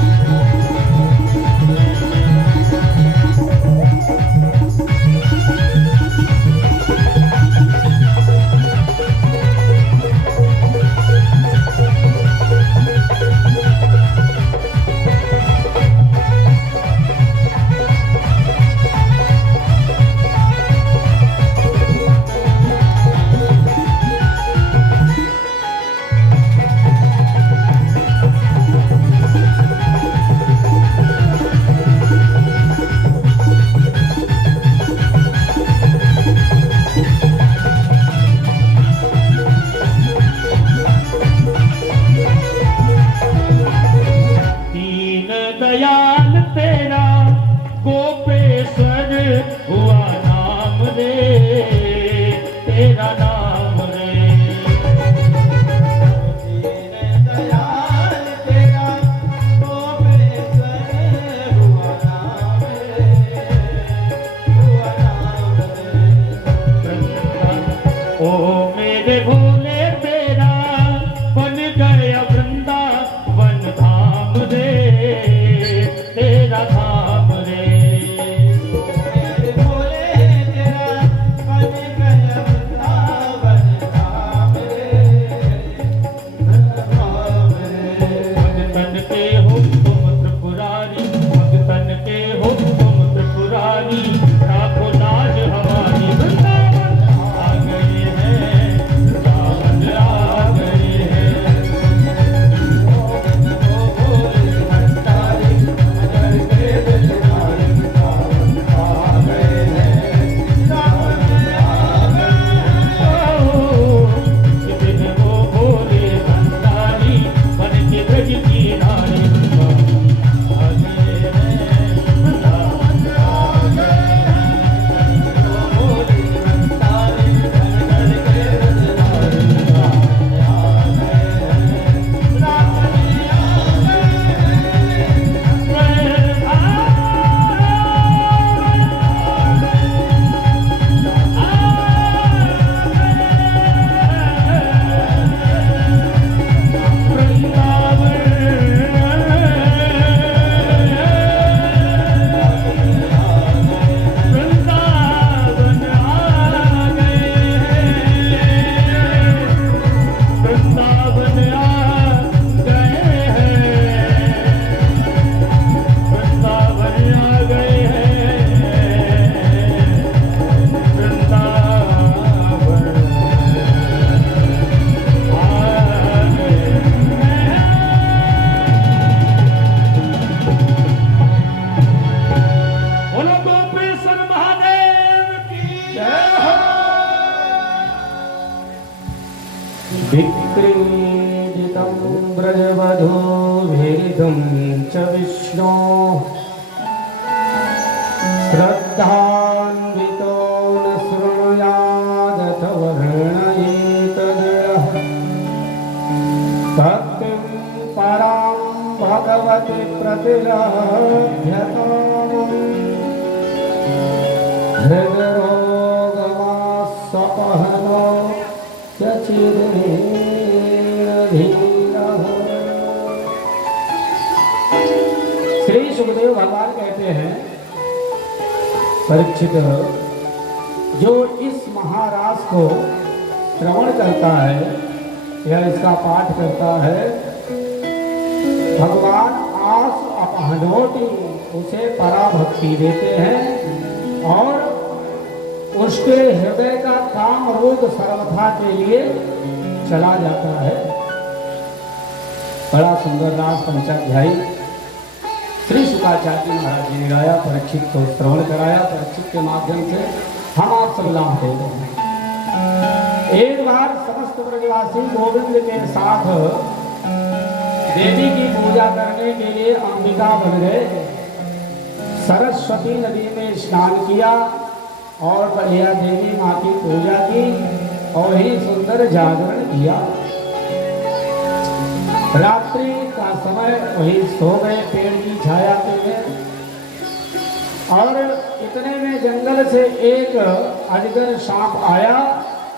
क्रीडितं व्रजवधूभिरिदं च विष्णो श्रद्धान्वितो न शृणुयादथ वर्णयेतदृढः भक्तिं परां भगवति प्रतिलभ्यताम् हृदरोगमास्वपहनो यचिरेणधीरः। श्री सुखदेव भगवान कहते हैं, परीक्षित, जो इस महाराज को श्रवण करता है या इसका पाठ करता है, भगवान आस अपहनोति, उसे पराभक्ति देते हैं और उसके हृदय का काम रोग सर्वथा के लिए चला जाता है। बड़ा सुंदर रास पंचाध्यायी श्री शुकाचार्य महाराज जी ने गाया, परीक्षित को श्रवण कराया। परीक्षित के माध्यम से हम आप सब लाभ ले रहे हैं। एक बार समस्त ब्रजवासी गोविंद के साथ देवी की पूजा करने के लिए अंबिका बन गए। सरस्वती नदी में स्नान किया और बढ़िया देवी माँ की पूजा की और ही सुंदर जागरण किया। रात्रि का समय वही सो गए पेड़ की छाया में, और इतने में जंगल से एक अजगर सांप आया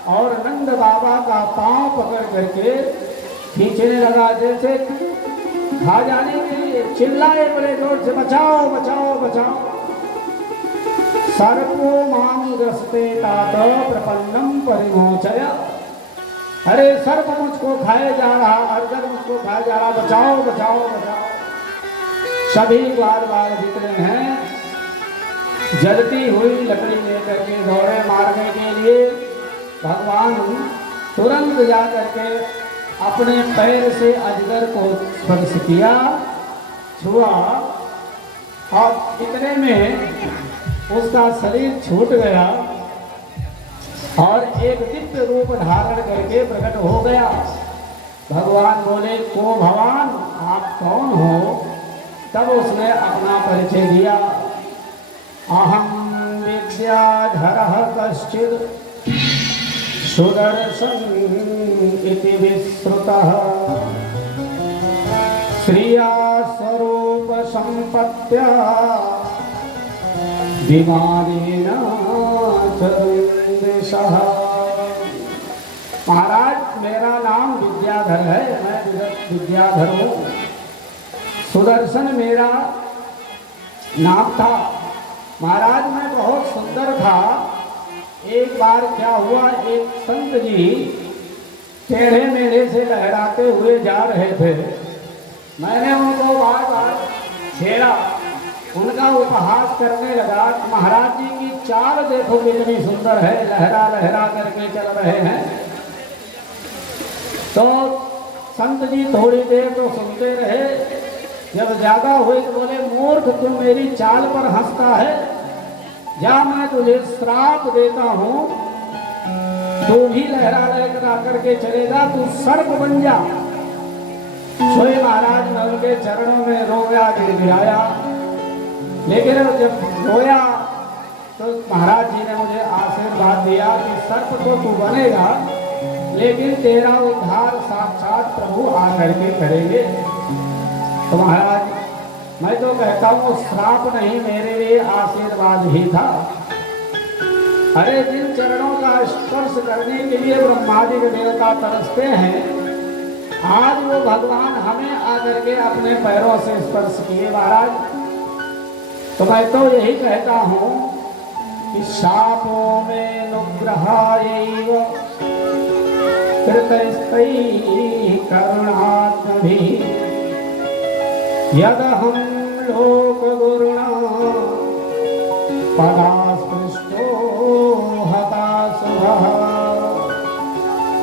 और नंद बाबा का पांव पकड़ करके खींचने लगा, जैसे खा जाने के लिए। चिल्लाए बड़े जोर से, बचाओ बचाओ बचाओ। सर्पो मां ग्रस्ते तात प्रपन्नम परिमोचय। अरे सर्प मुझको खाए जा रहा, अजगर मुझको खाए जा रहा, बचाओ बचाओ बचाओ। सभी बार बार जितने हैं जलती हुई लकड़ी लेकर के दौड़े मारने के लिए। भगवान तुरंत जा करके अपने पैर से अजगर को स्पर्श किया, छुआ, और इतने में उसका शरीर छूट गया और एक दिव्य रूप धारण करके प्रकट हो गया। भगवान बोले, को भगवान आप कौन हो? तब उसने अपना परिचय दिया। अहम विद्याधरः कश्चित् सुदर्शन इति विश्रुतः श्रिया स्वरूप संपत्त्या विमानेन चतुर्दिशः। महाराज, मेरा नाम विद्याधर है, मैं विद्याधर हूँ। सुदर्शन मेरा नाम था। महाराज, मैं बहुत सुंदर था। एक बार क्या हुआ, एक संत जी टेढ़े मेढ़े से लहराते हुए जा रहे थे। मैंने उनको बार बार छेड़ा, उनका उपहास करने लगा। महाराज जी की चाल देखो कितनी सुंदर है, लहरा लहरा करके चल रहे हैं। तो संत जी थोड़ी देर तो सुनते रहे, जब ज्यादा हुए तो बोले, मूर्ख, तू मेरी चाल पर हंसता है, जा मैं तुझे श्राप देता हूँ, तू भी लहरा लहरा करके चलेगा, तू सर्प बन जा। सोए महाराज, मैं उनके चरणों में रोया, गिड़गिड़ाया। लेकिन जब रोया तो महाराज जी ने मुझे आशीर्वाद दिया कि सर्प तो तू बनेगा, लेकिन तेरा उद्धार साक्षात प्रभु आकर के करेंगे। तो महाराज, मैं तो कहता हूँ श्राप नहीं, मेरे लिए आशीर्वाद ही था। अरे जिन चरणों का स्पर्श करने के लिए ब्रह्मादि के देवता तरसते हैं, आज वो भगवान हमें आकर के अपने पैरों से स्पर्श किए। महाराज, तो मैं तो यही कहता हूँ कि शापों में अनुग्रहायैव कृतस्तैः करुणात्मभिः यदहं लोकगुरुणा पदास्पृष्टो हताशुभः।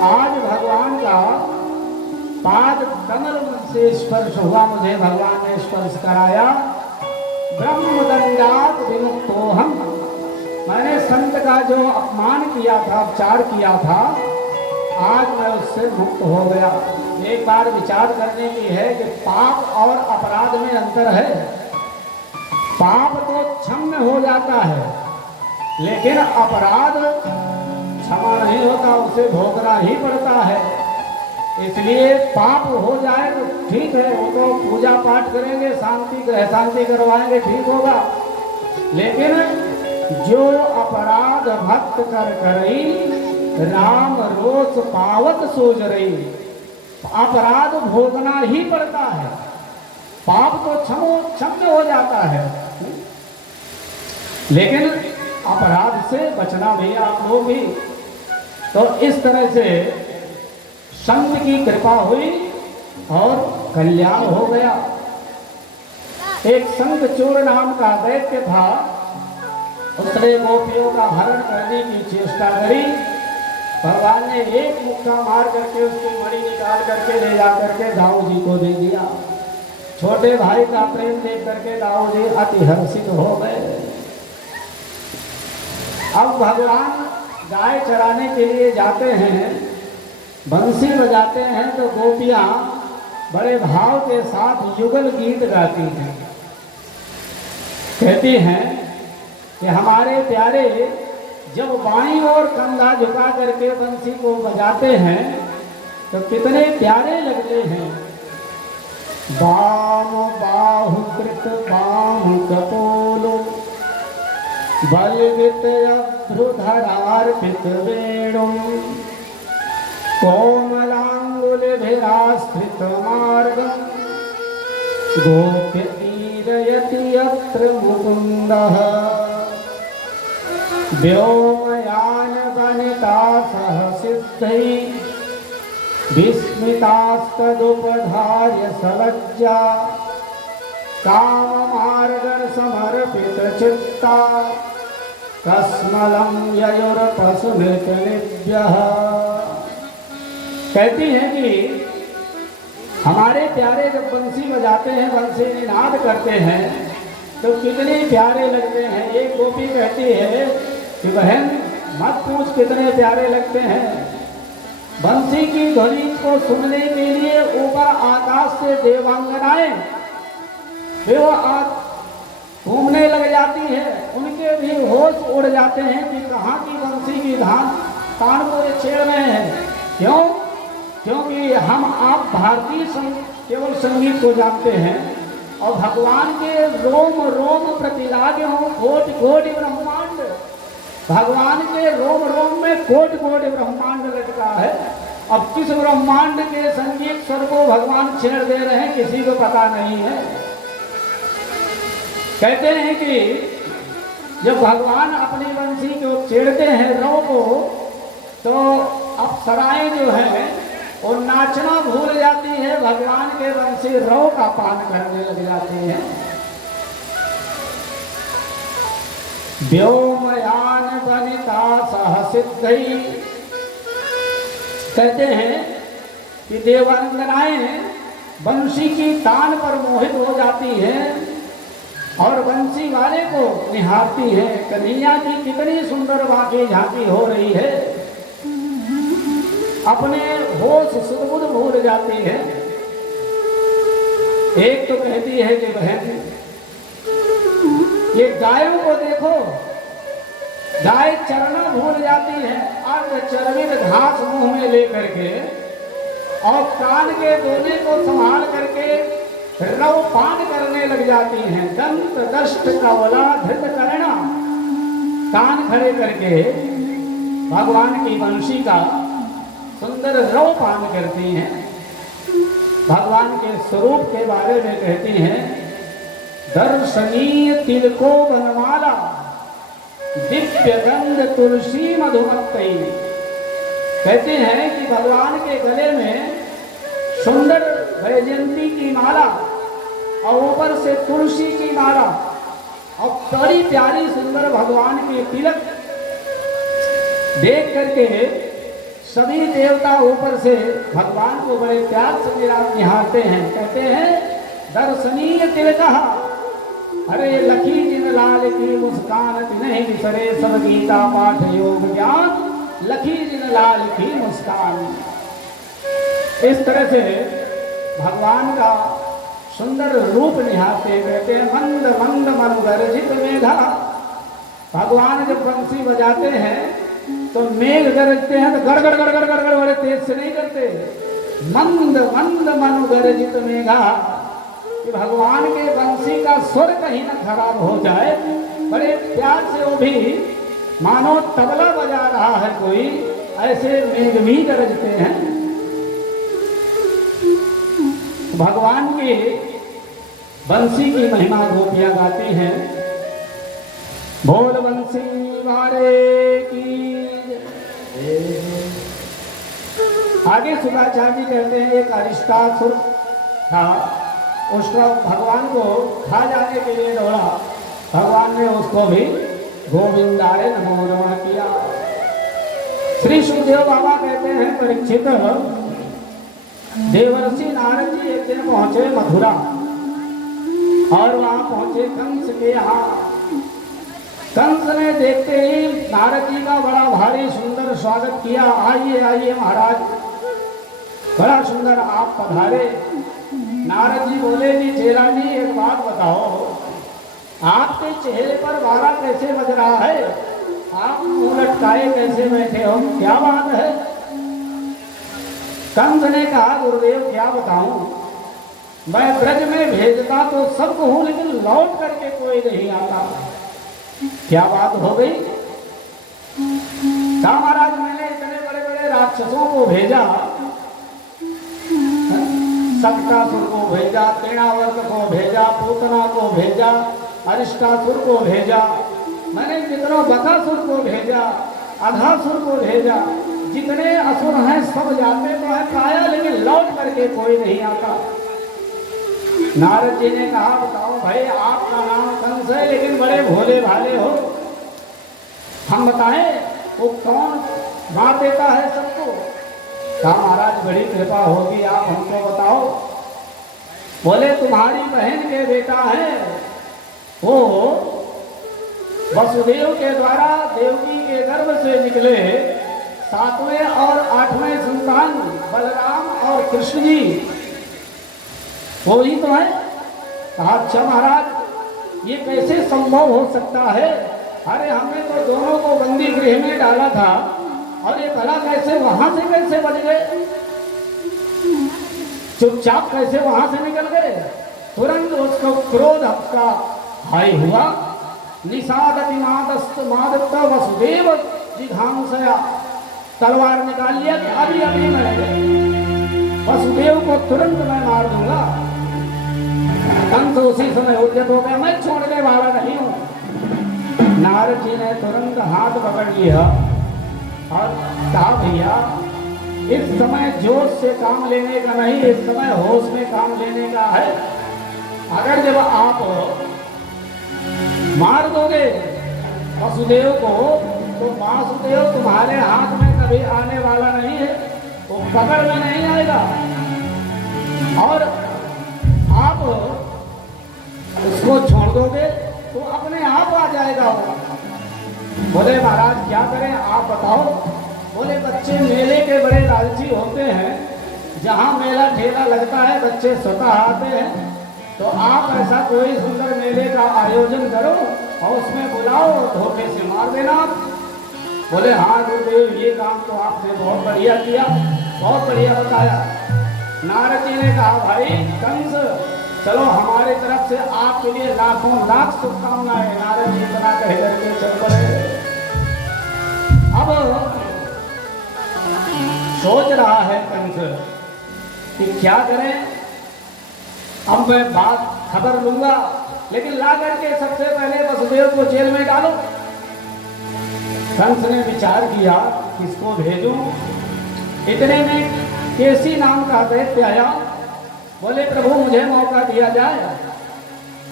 आज भगवान का पाद कमल से स्पर्श हुआ, मुझे भगवान ने स्पर्श कराया। ब्रह्मदंडात विमुक्तोहम। मैंने संत का जो अपमान किया था, अपचार किया था, आज मैं उससे मुक्त हो गया। एक बार विचार करने की है कि पाप और अपराध में अंतर है। पाप तो क्षम्य हो जाता है, लेकिन अपराध क्षमा नहीं होता, उसे भोगना ही पड़ता है। इसलिए पाप हो जाए तो ठीक है, वो तो पूजा पाठ करेंगे, शांति ग्रह शांति करवाएंगे, ठीक होगा। लेकिन जो अपराध भक्त कर करई राम रोष पावत सोच रही, अपराध भोगना ही पड़ता है। पाप तो क्षम्य हो जाता है, लेकिन अपराध से बचना भी आप लोग भी। तो इस तरह से संत की कृपा हुई और कल्याण हो गया। एक संत चोर नाम का दैत्य था, उसने गोपियों का हरण करने की चेष्टा करी। भगवान ने एक मुक्का मार करके उसकी मणि निकाल करके ले जा करके दाऊ जी को दे दिया। छोटे भाई का प्रेम देख करके दाऊ जी अति हर्षित हो गए। अब भगवान गाय चराने के लिए जाते हैं, बंसी बजाते हैं, तो गोपियां बड़े भाव के साथ युगल गीत गाती हैं। कहती हैं कि हमारे प्यारे जब बाईं ओर कंधा झुका करके बंसी को बजाते हैं तो कितने प्यारे लगते हैं। बाम बाहु कृत बाम कपोलो बलवित अभ्रुधरार्पित वेणु कोमलांगुलिभिरास्त्रित मार्गं गोप्यतीरयति यत्र मुकुन्दः व्योमयान वनिता सह सिद्धैः विस्मितास्तदुपधार्य सलज्जा काममार्गं समर्पित चित्ता कस्मलं ययुरपस्मृतनिभ्यः। कहती हैं कि हमारे प्यारे जब बंसी बजाते हैं, बंसी निनाद करते हैं तो कितने प्यारे लगते हैं। एक गोपी कहती है कि बहन मत पूछ कितने प्यारे लगते हैं। बंसी की ध्वनि को सुनने के लिए ऊपर आकाश से देवांगनाएं वे वो घूमने लग जाती है, उनके भी होश उड़ जाते हैं कि कहाँ की बंसी की तान को छेड़ रहे हैं। क्यों? क्योंकि हम आप भारतीय केवल संगीत को जानते हैं और भगवान के रोम रोम प्रतिलागे हो कोटि कोटि ब्रह्मांड। भगवान के रोम रोम में कोटि कोटि ब्रह्मांड लटका है। अब किस ब्रह्मांड के संगीत स्वर को भगवान छेड़ दे रहे हैं किसी को पता नहीं है। कहते हैं कि जब भगवान अपनी बंसी को छेड़ते हैं रौ को, तो अप्सराएं जो है वो नाचना भूल जाती है, भगवान के बंसी रौ का पान करने लग जाती हैं। व्योमयान वनिता सह सिद्धैः। कहते हैं कि देवांगनाएं बंसी की तान पर मोहित हो जाती हैं और बंसी वाले को निहारती है। कन्हैया की कितनी सुंदर बाकी झांकी हो रही है, अपने होश सुध भूल जाती है। एक तो कहती है कि बहन ये गायों को देखो, गाय चरना भूल जाती है, अर्ध चरवित घास मुंह में लेकर के और कान के दोने को संभाल करके रव पान करने लग जाती हैं। दंत दष्ट कवला धृत करना, कान खड़े करके भगवान की वंशी का सुंदर रव पान करती हैं। भगवान के स्वरूप के बारे में कहती हैं दर्शनीय तिलको वनमाला दिव्य गंध तुलसी मधुमत्तई। कहते हैं कि भगवान के गले में सुंदर वैजयंती की माला और ऊपर से तुलसी की माला और बड़ी प्यारी सुंदर भगवान की तिलक देख करके सभी देवता ऊपर से भगवान को बड़े प्यार से निहारते हैं। कहते हैं दर्शनीय तिलक अरे लखी जिन लाल की मुस्कान नहीं बिसरे सब गीता पाठ योग ज्ञान लखी जिन लाल की मुस्कान। इस तरह से भगवान का सुंदर रूप निहारते कहते हैं मंद मंद मनुगर्जित मेघा। भगवान जब बंसी बजाते हैं तो मेघ गरजते हैं तो गड़गड़ गड़गड़ गड़गड़ बड़े तेज से नहीं करते, मंद मंद मनुगर्जित मेघा, कि भगवान के बंसी का स्वर कहीं ना खराब हो जाए, बड़े प्यार से वो भी मानो तबला बजा रहा है कोई, ऐसे मेघ भी गरजते हैं। भगवान की बंसी की महिमा गोपियां गाती हैं। बोल बंसी वारे की। आगे सुखाचार्य जी कहते हैं एक अरिष्टासुर था, उसको भगवान को खा जाने के लिए दौड़ा, भगवान ने उसको भी गोविंदाय नमो नमः किया। श्री सुखदेव बाबा कहते हैं परीक्षित, देवर्षि नारद जी एक दिन पहुंचे मथुरा और वहां पहुंचे कंस के यहाँ। कंस ने देखते ही नारद जी का बड़ा भारी सुंदर स्वागत किया। आइए आइए महाराज, बड़ा सुंदर आप पधारे। नारद जी बोले जी चेला जी एक बात बताओ, आपके चेहरे पर बारा कैसे बज रहा है, आप मुंह लटकाए कैसे बैठे हो, क्या बात है। कंस ने कहा गुरुदेव क्या बताऊं, मैं ब्रज में भेजता तो सबको हूं लेकिन लौट करके कोई नहीं आता, क्या बात हो गई। कहा महाराज मैंने इतने बड़े बड़े राक्षसों को भेजा, सक्तासुर को भेजा, तृणावर्त को भेजा, पूतना को भेजा, अरिष्टासुर को भेजा, मैंने कितनों बकासुर को भेजा, अघासुर को भेजा, जितने असुर हैं सब जाते तो है काया, लेकिन लौट करके कोई नहीं आता। नारद जी ने कहा बताओ भाई आपका नाम कंस है लेकिन बड़े भोले भाले हो, हम बताएं वो कौन मार देता है सबको। कहा महाराज बड़ी कृपा होगी आप हमको बताओ। बोले तुम्हारी बहन के बेटा है, वो वसुदेव के द्वारा देवकी के गर्भ से निकले 7वें और 8वें संतान बलराम और कृष्ण जी, वो ही तो है। कहा अच्छा महाराज ये कैसे संभव हो सकता है, अरे हमने तो दोनों को बंदी गृह में डाला था और ये भला कैसे वहां से कैसे बच गए, चुपचाप कैसे वहां से निकल गए। तुरंत उसको क्रोध का हाय हुआ, निषादति मादत्त वसुदेव जिघांसया, तलवार निकाल लिया कि अभी अभी मैं वसुदेव को तुरंत मैं मार दूंगा। कंस उसी समय उद्यत हो गया, मैं छोड़ने वाला नहीं हूं। नारद जी ने तुरंत हाथ पकड़ लिया और कहा भैया इस समय जोश से काम लेने का नहीं, इस समय होश में काम लेने का है। अगर जब आप मार दोगे वसुदेव को तो वासुदेव तुम्हारे हाथ में कभी आने वाला नहीं है, वो पकड़ में नहीं आएगा और आप उसको छोड़ दोगे तो अपने आप आ जाएगा वो। बोले महाराज क्या करें आप बताओ। बोले बच्चे मेले के बड़े लालची होते हैं, जहाँ मेला ठेला लगता है बच्चे स्वतः आते हैं, तो आप ऐसा कोई सुंदर मेले का आयोजन करो और उसमें बुलाओ, धोखे से मार देना। बोले हाँ गुरुदेव ये काम तो आपने बहुत बढ़िया किया, बहुत बढ़िया बताया। नारद जी ने कहा भाई कंस चलो हमारे तरफ से आपके लिए लाखों लाख शुभकामनाएं। नारद जी इतना कह करके चल पड़े। अब सोच रहा है कंस कि क्या करें, अब मैं बात खबर लूंगा लेकिन ला करके सबसे पहले वसुदेव को जेल में डालो। कंस ने विचार किया किसको भेजूं। इतने में केसी नाम का दैत्य आया। बोले प्रभु मुझे मौका दिया जाए,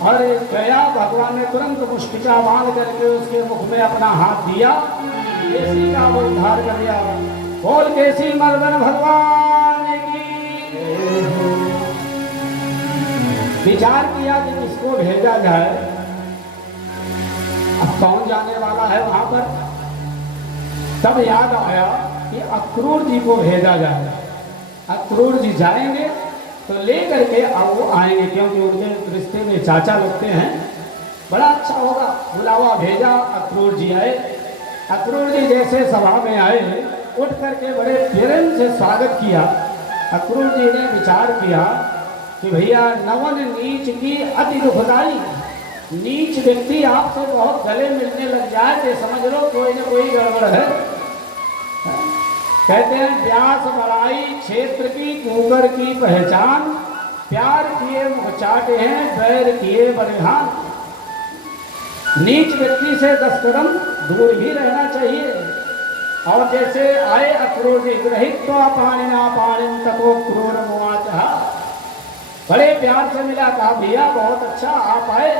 और गया। भगवान ने तुरंत मुष्टिका बांध करके उसके मुख में अपना हाथ दिया, केसी का वो उद्धार कर दिया। बोल केसी मर्दन भगवान की। विचार किया कि किसको भेजा जाए। अब कौन जाने वाला है वहां पर। तब याद आया कि अक्रूर जी को भेजा जाए। अक्रूर जी जाएंगे तो ले करके अब वो आएंगे, क्योंकि उनके रिश्ते में चाचा लगते हैं, बड़ा अच्छा होगा। बुलावा भेजा, अक्रूर जी आए। अक्रूर जी जैसे सभा में आए, उठ करके बड़े प्रेम से स्वागत किया। अक्रूर जी ने विचार किया कि भैया नवन नीच की अति दुखदाई, नीच व्यक्ति आपसे बहुत गले मिलने लग जाए तो समझ लो कोई न कोई गड़बड़ है। कहते हैं व्यास बड़ाई क्षेत्र की कुकर की पहचान, प्यार किए मुचाटे हैं बैर किए बलिहान। नीच व्यक्ति से 10 कदम दूर ही रहना चाहिए। और जैसे आए अक्रूर जी, ग्रहित तो पाणिना पाणिन तको क्रूर मुआचा, बड़े प्यार से मिला, कहा भैया बहुत अच्छा आप आए।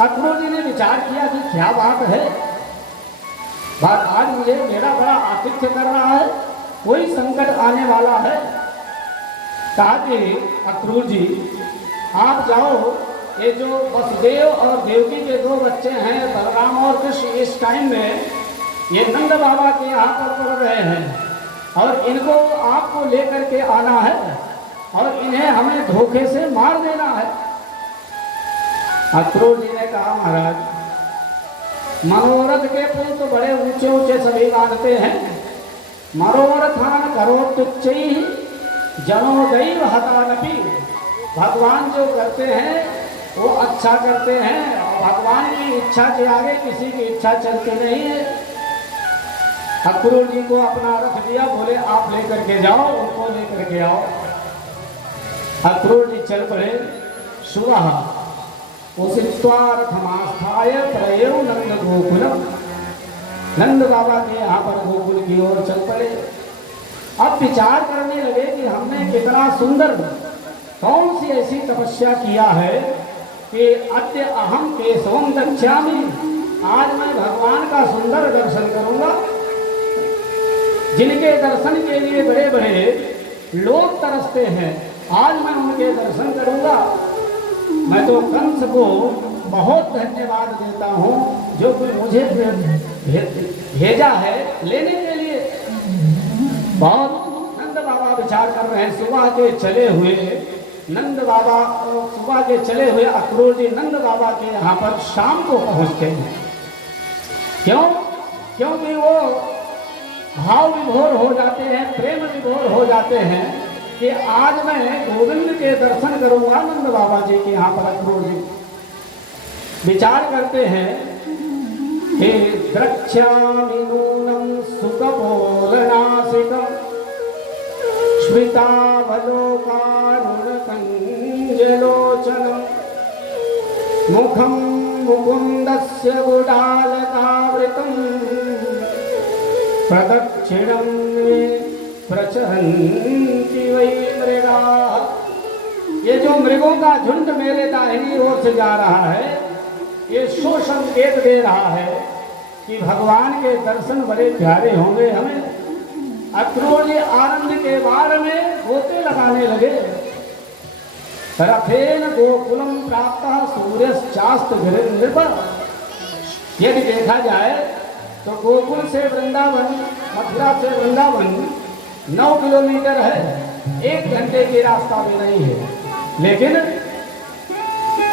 अक्रूर जी ने विचार किया कि क्या बात है, बात आज मुझे मेरा बड़ा आतिथ्य कर रहा है, कोई संकट आने वाला है। कहा कि अक्रूर जी आप जाओ, ये जो वसुदेव और देवकी के 2 बच्चे हैं बलराम और कृष्ण, इस टाइम में ये नंद बाबा के यहाँ पर पढ़ रहे हैं और इनको आपको लेकर के आना है और इन्हें हमें धोखे से मार देना है। अक्रूर जी ने कहा महाराज मनोरथ के पुल तो बड़े ऊंचे ऊंचे सभी बांधते हैं, मनोरथान करो तुच्चई जनोदैव हतानपि। भगवान जो करते हैं वो अच्छा करते हैं और भगवान की इच्छा के आगे किसी की इच्छा चलती नहीं है। अक्रूर जी को अपना रथ दिया, बोले आप लेकर के जाओ, उनको लेकर के आओ। अक्रूर जी चल पड़े। सुबह रथमास्थाय प्रयो नंद गोकुलम, नंद बाबा के यहाँ पर गोकुल की ओर चल पड़े। अब विचार करने लगे कि हमने कितना सुंदर, कौन सी ऐसी तपस्या किया है कि अद्य अहम केशवम दक्ष्यामि, आज मैं भगवान का सुंदर दर्शन करूंगा। जिनके दर्शन के लिए बड़े बड़े लोग तरसते हैं, आज मैं उनके दर्शन करूंगा। मैं तो कंस को बहुत धन्यवाद देता हूँ जो कि मुझे भेजा है लेने के लिए। बहुत नंद बाबा विचार कर रहे हैं। सुबह के चले हुए नंद बाबा, सुबह के चले हुए अक्रूर जी नंद बाबा के यहाँ पर शाम को पहुँचते हैं। क्यों? क्योंकि वो भाव विभोर हो जाते हैं, प्रेम विभोर हो जाते हैं कि आज मैं गोविंद के दर्शन करूंगा नंद बाबा जी के यहाँ पर। अक्रूर जी विचार करते हैं हे द्रक्ष्यामि नूनं सुखपोलनासिकं स्मितावलोकारुणकञ्जलोचनं मुखं मुकुन्दस्य गुडालकावृतं प्रदक्षिणं प्रचरन्ति वै मृगाः। ये जो मृगों का झुंड मेरे दाहिनी ओर से जा रहा है, ये शो संकेत दे रहा है कि भगवान के दर्शन बड़े प्यारे होंगे हमें। अक्रूर जी आनंद के बार में गोते लगाने लगे। रथेन गोकुलम प्राप्त सूर्यश्चास्त गिरिनृप। यदि देखा जाए तो गोकुल से वृंदावन, मथुरा से वृंदावन 9 किलोमीटर है, 1 घंटे की रास्ता भी नहीं है। लेकिन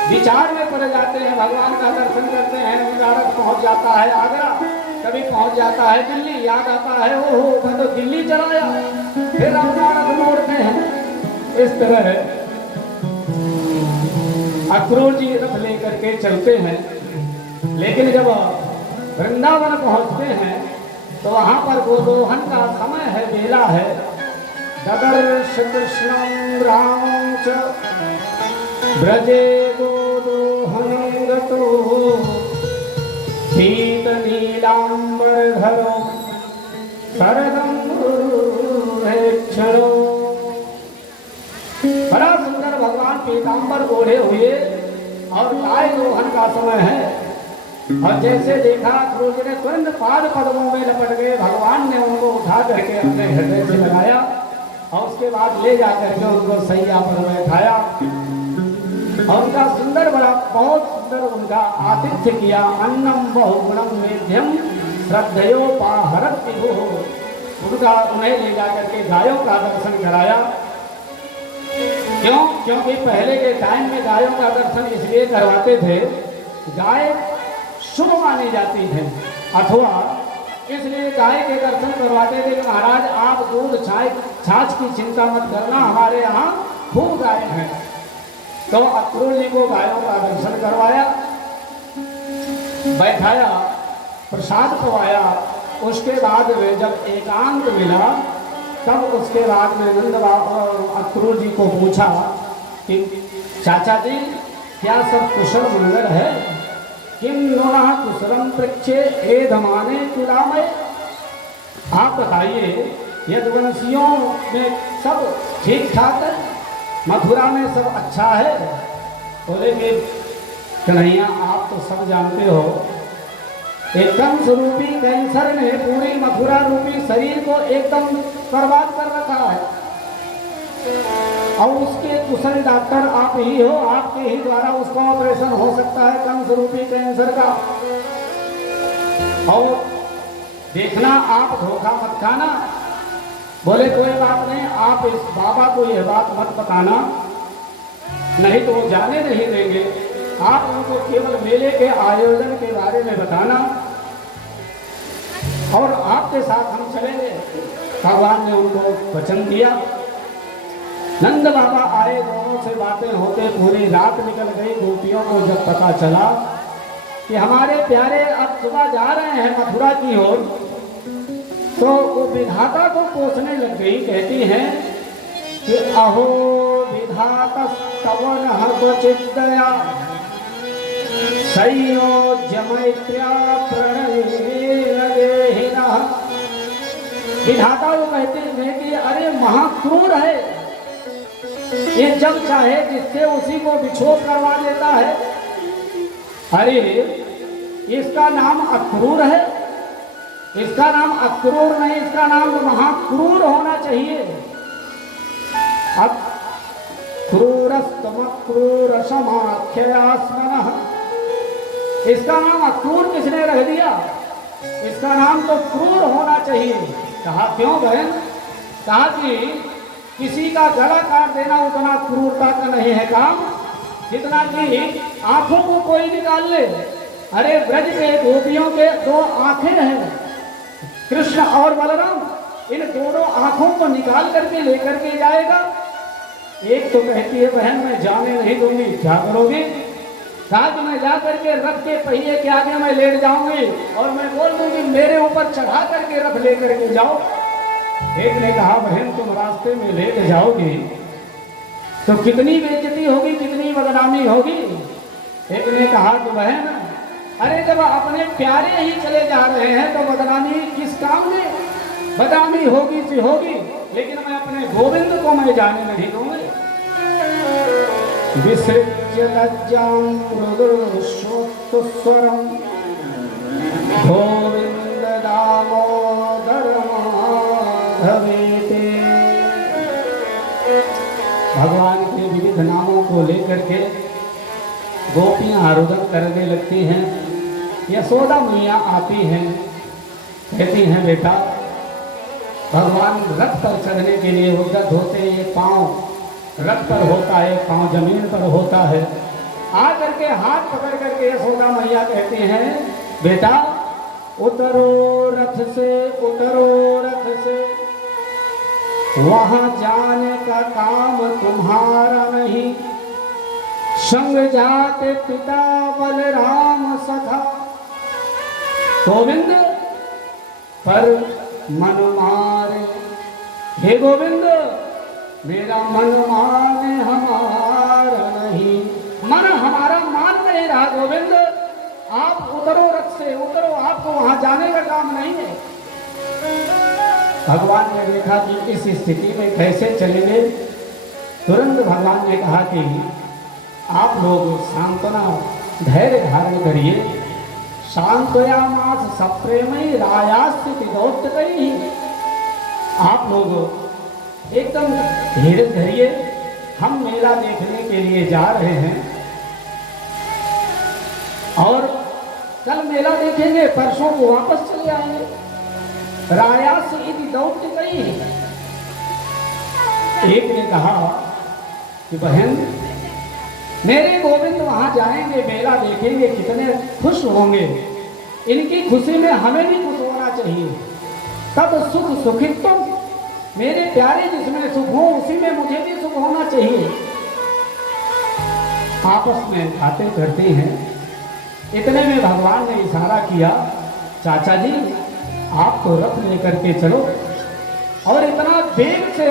विचार में पड़ जाते हैं, भगवान का दर्शन करते हैं, उनका रथ पहुंच जाता है आगरा, कभी पहुंच जाता है दिल्ली, याद आता है ओहो मैं तो दिल्ली चलाया, फिर अपना रथ मोड़ते हैं। इस तरह अक्रूर जी रथ लेकर के चलते हैं। लेकिन जब वृंदावन पहुंचते हैं तो वहां पर गोलोहन का समय है, बेला है। ददर्श कृष्णं रामं च ब्रजे गोलोहनं गतो पीतनीलाम्बरधरो शरदं हेक्षणो। बड़ा सुंदर भगवान पीताम्बर ओढ़े हुए और गाय दोहन का समय है। और जैसे देखा अक्रूर जी ने तुरंत पाद पद्मों में लपट गए। भगवान ने उनको उठा करके अपने हृदय से लगाया और उसके बाद ले जाकर के उनको सैया पर बैठाया। और उनका सुंदर बड़ा बहुत सुंदर उनका आतिथ्य किया। अन्नम बहुगुणम मेध्यम श्रद्धयोपाहरत विभो। उनका उन्हें ले जा करके गायों का दर्शन कराया। क्यों? क्योंकि पहले के टाइम में गायों का दर्शन इसलिए करवाते थे, गाय शुभ मानी जाती थे, अथवा इसलिए गाय के दर्शन करवाते थे कि महाराज आप दूध छाछ की चिंता मत करना, हमारे यहाँ खूब गाय हैं। तो अक्रूर जी को गायों का दर्शन करवाया, बैठाया, प्रसाद पवाया। उसके बाद में जब एकांत मिला तब उसके बाद में नंद बाबा अक्रूर जी को पूछा कि चाचा जी क्या सब कुशल मंगल है? किम नोना कुशलम पृच्छे एधमाने तुलामय। आप बताइए यदुवंशियों में सब ठीक ठाक है, मथुरा में सब अच्छा है? बोले कि कन्हैया आप तो सब जानते हो, एकदम स्वरूपी कैंसर ने पूरी मथुरा रूपी शरीर को एकदम बर्बाद कर रखा है, और उसके कुशल डॉक्टर आप ही हो, आपके ही द्वारा उसका ऑपरेशन हो सकता है कंस रूपी कैंसर का। और देखना आप धोखा मत खाना। बोले कोई बात नहीं, आप इस बाबा को यह बात मत बताना, नहीं तो वो जाने नहीं देंगे। आप उनको केवल मेले के आयोजन के बारे में बताना और आपके साथ हम चलेंगे। भगवान ने उनको वचन दिया। नंद बाबा आए, दोनों से बातें होते पूरी रात निकल गई। गोपियों को जब पता चला कि हमारे प्यारे अब सुबह जा रहे हैं मथुरा की ओर, तो वो विधाता को कोसने लग गई। कहती हैं कि अहो विधाता स्तवन क्वचित दया संयोज्य मैत्र्या प्रणये लगे। विधाता वो कहते हैं कि अरे महाक्रूर है, ये जब चाहे जिससे उसी को विछोड़ करवा देता है। अरे इसका नाम अक्रूर है, इसका नाम अक्रूर नहीं, इसका नाम महाक्रूर होना चाहिए। अब क्रूरस्तमक्रूर समाख्यास्मनः, इसका नाम अक्रूर किसने रख दिया? इसका नाम तो क्रूर होना चाहिए। कहा क्यों बहन? कहा कि किसी का गला काट देना उतना क्रूरता का नहीं है काम, जितना कि आंखों को कोई निकाल ले। अरे ब्रज के गोपियों के दो आंखें हैं, कृष्ण और बलराम, इन दोनों आंखों को निकाल करके लेकर के जाएगा। एक तो कहती है बहन मैं जाने नहीं दूंगी, क्या करोगी? कहा कि मैं जा करके रथ के पहिए के आगे मैं लेट जाऊंगी और मैं बोल दूंगी मेरे ऊपर चढ़ा करके रथ लेकर के जाओ। एक ने कहा बहन तुम रास्ते में लेट जाओगी तो कितनी बेइज्जती होगी, कितनी बदनामी होगी। एक ने कहा कि बहन अरे जब अपने प्यारे ही चले जा रहे हैं तो बदनामी किस काम में? बदनामी होगी सी होगी, लेकिन मैं अपने गोविंद को मैं जाने नहीं दूंगी। विसृज्य लज्जां मृदुश्रुतस्वरं गोविंद दामोदर माधवेते। भगवान के विविध नामों को लेकर के गोपियां आरोधन करने लगती हैं। यशोदा मैया आती हैं, कहती हैं बेटा भगवान रथ पर चढ़ने के लिए उद्यत होते हैं, ये पाँव रथ पर होता है, पाँव जमीन पर होता है। आ करके हाथ पकड़ करके यशोदा मैया कहती हैं बेटा उतरो रथ से, उतरो रथ से, वहां जाने का काम तुम्हारा नहीं। संग जाते पिता बलराम सखा, गोविंद पर मन मारे। हे गोविंद मेरा मन माने हमारा नहीं, मन हमारा मान नहीं रहा। गोविंद आप उतरो रथ से, उतरो, आपको वहां जाने का काम नहीं है। भगवान ने देखा कि इस स्थिति में कैसे चलेंगे। तुरंत भगवान ने कहा कि आप लोग सांत्वना धैर्य धारण करिए। शांतयामास सप्रेमयी रायास्ति दौत्यकैः। आप लोग एकदम धीरे धीरे, हम मेला देखने के लिए जा रहे हैं, और कल मेला देखेंगे, परसों वो वापस चले आएंगे। राया से यदि दौड़ती गई। एक ने कहा कि बहन मेरे गोविंद वहां जाएंगे, मेला देखेंगे, कितने खुश होंगे, इनकी खुशी में हमें भी खुश होना चाहिए। तब सुख सुखित तुम, मेरे प्यारे जिसमें सुख हो उसी में मुझे भी सुख होना चाहिए। आपस में बातें करते हैं। इतने में भगवान ने इशारा किया, चाचा जी आप तो रथ लेकर के चलो। और इतना वेग से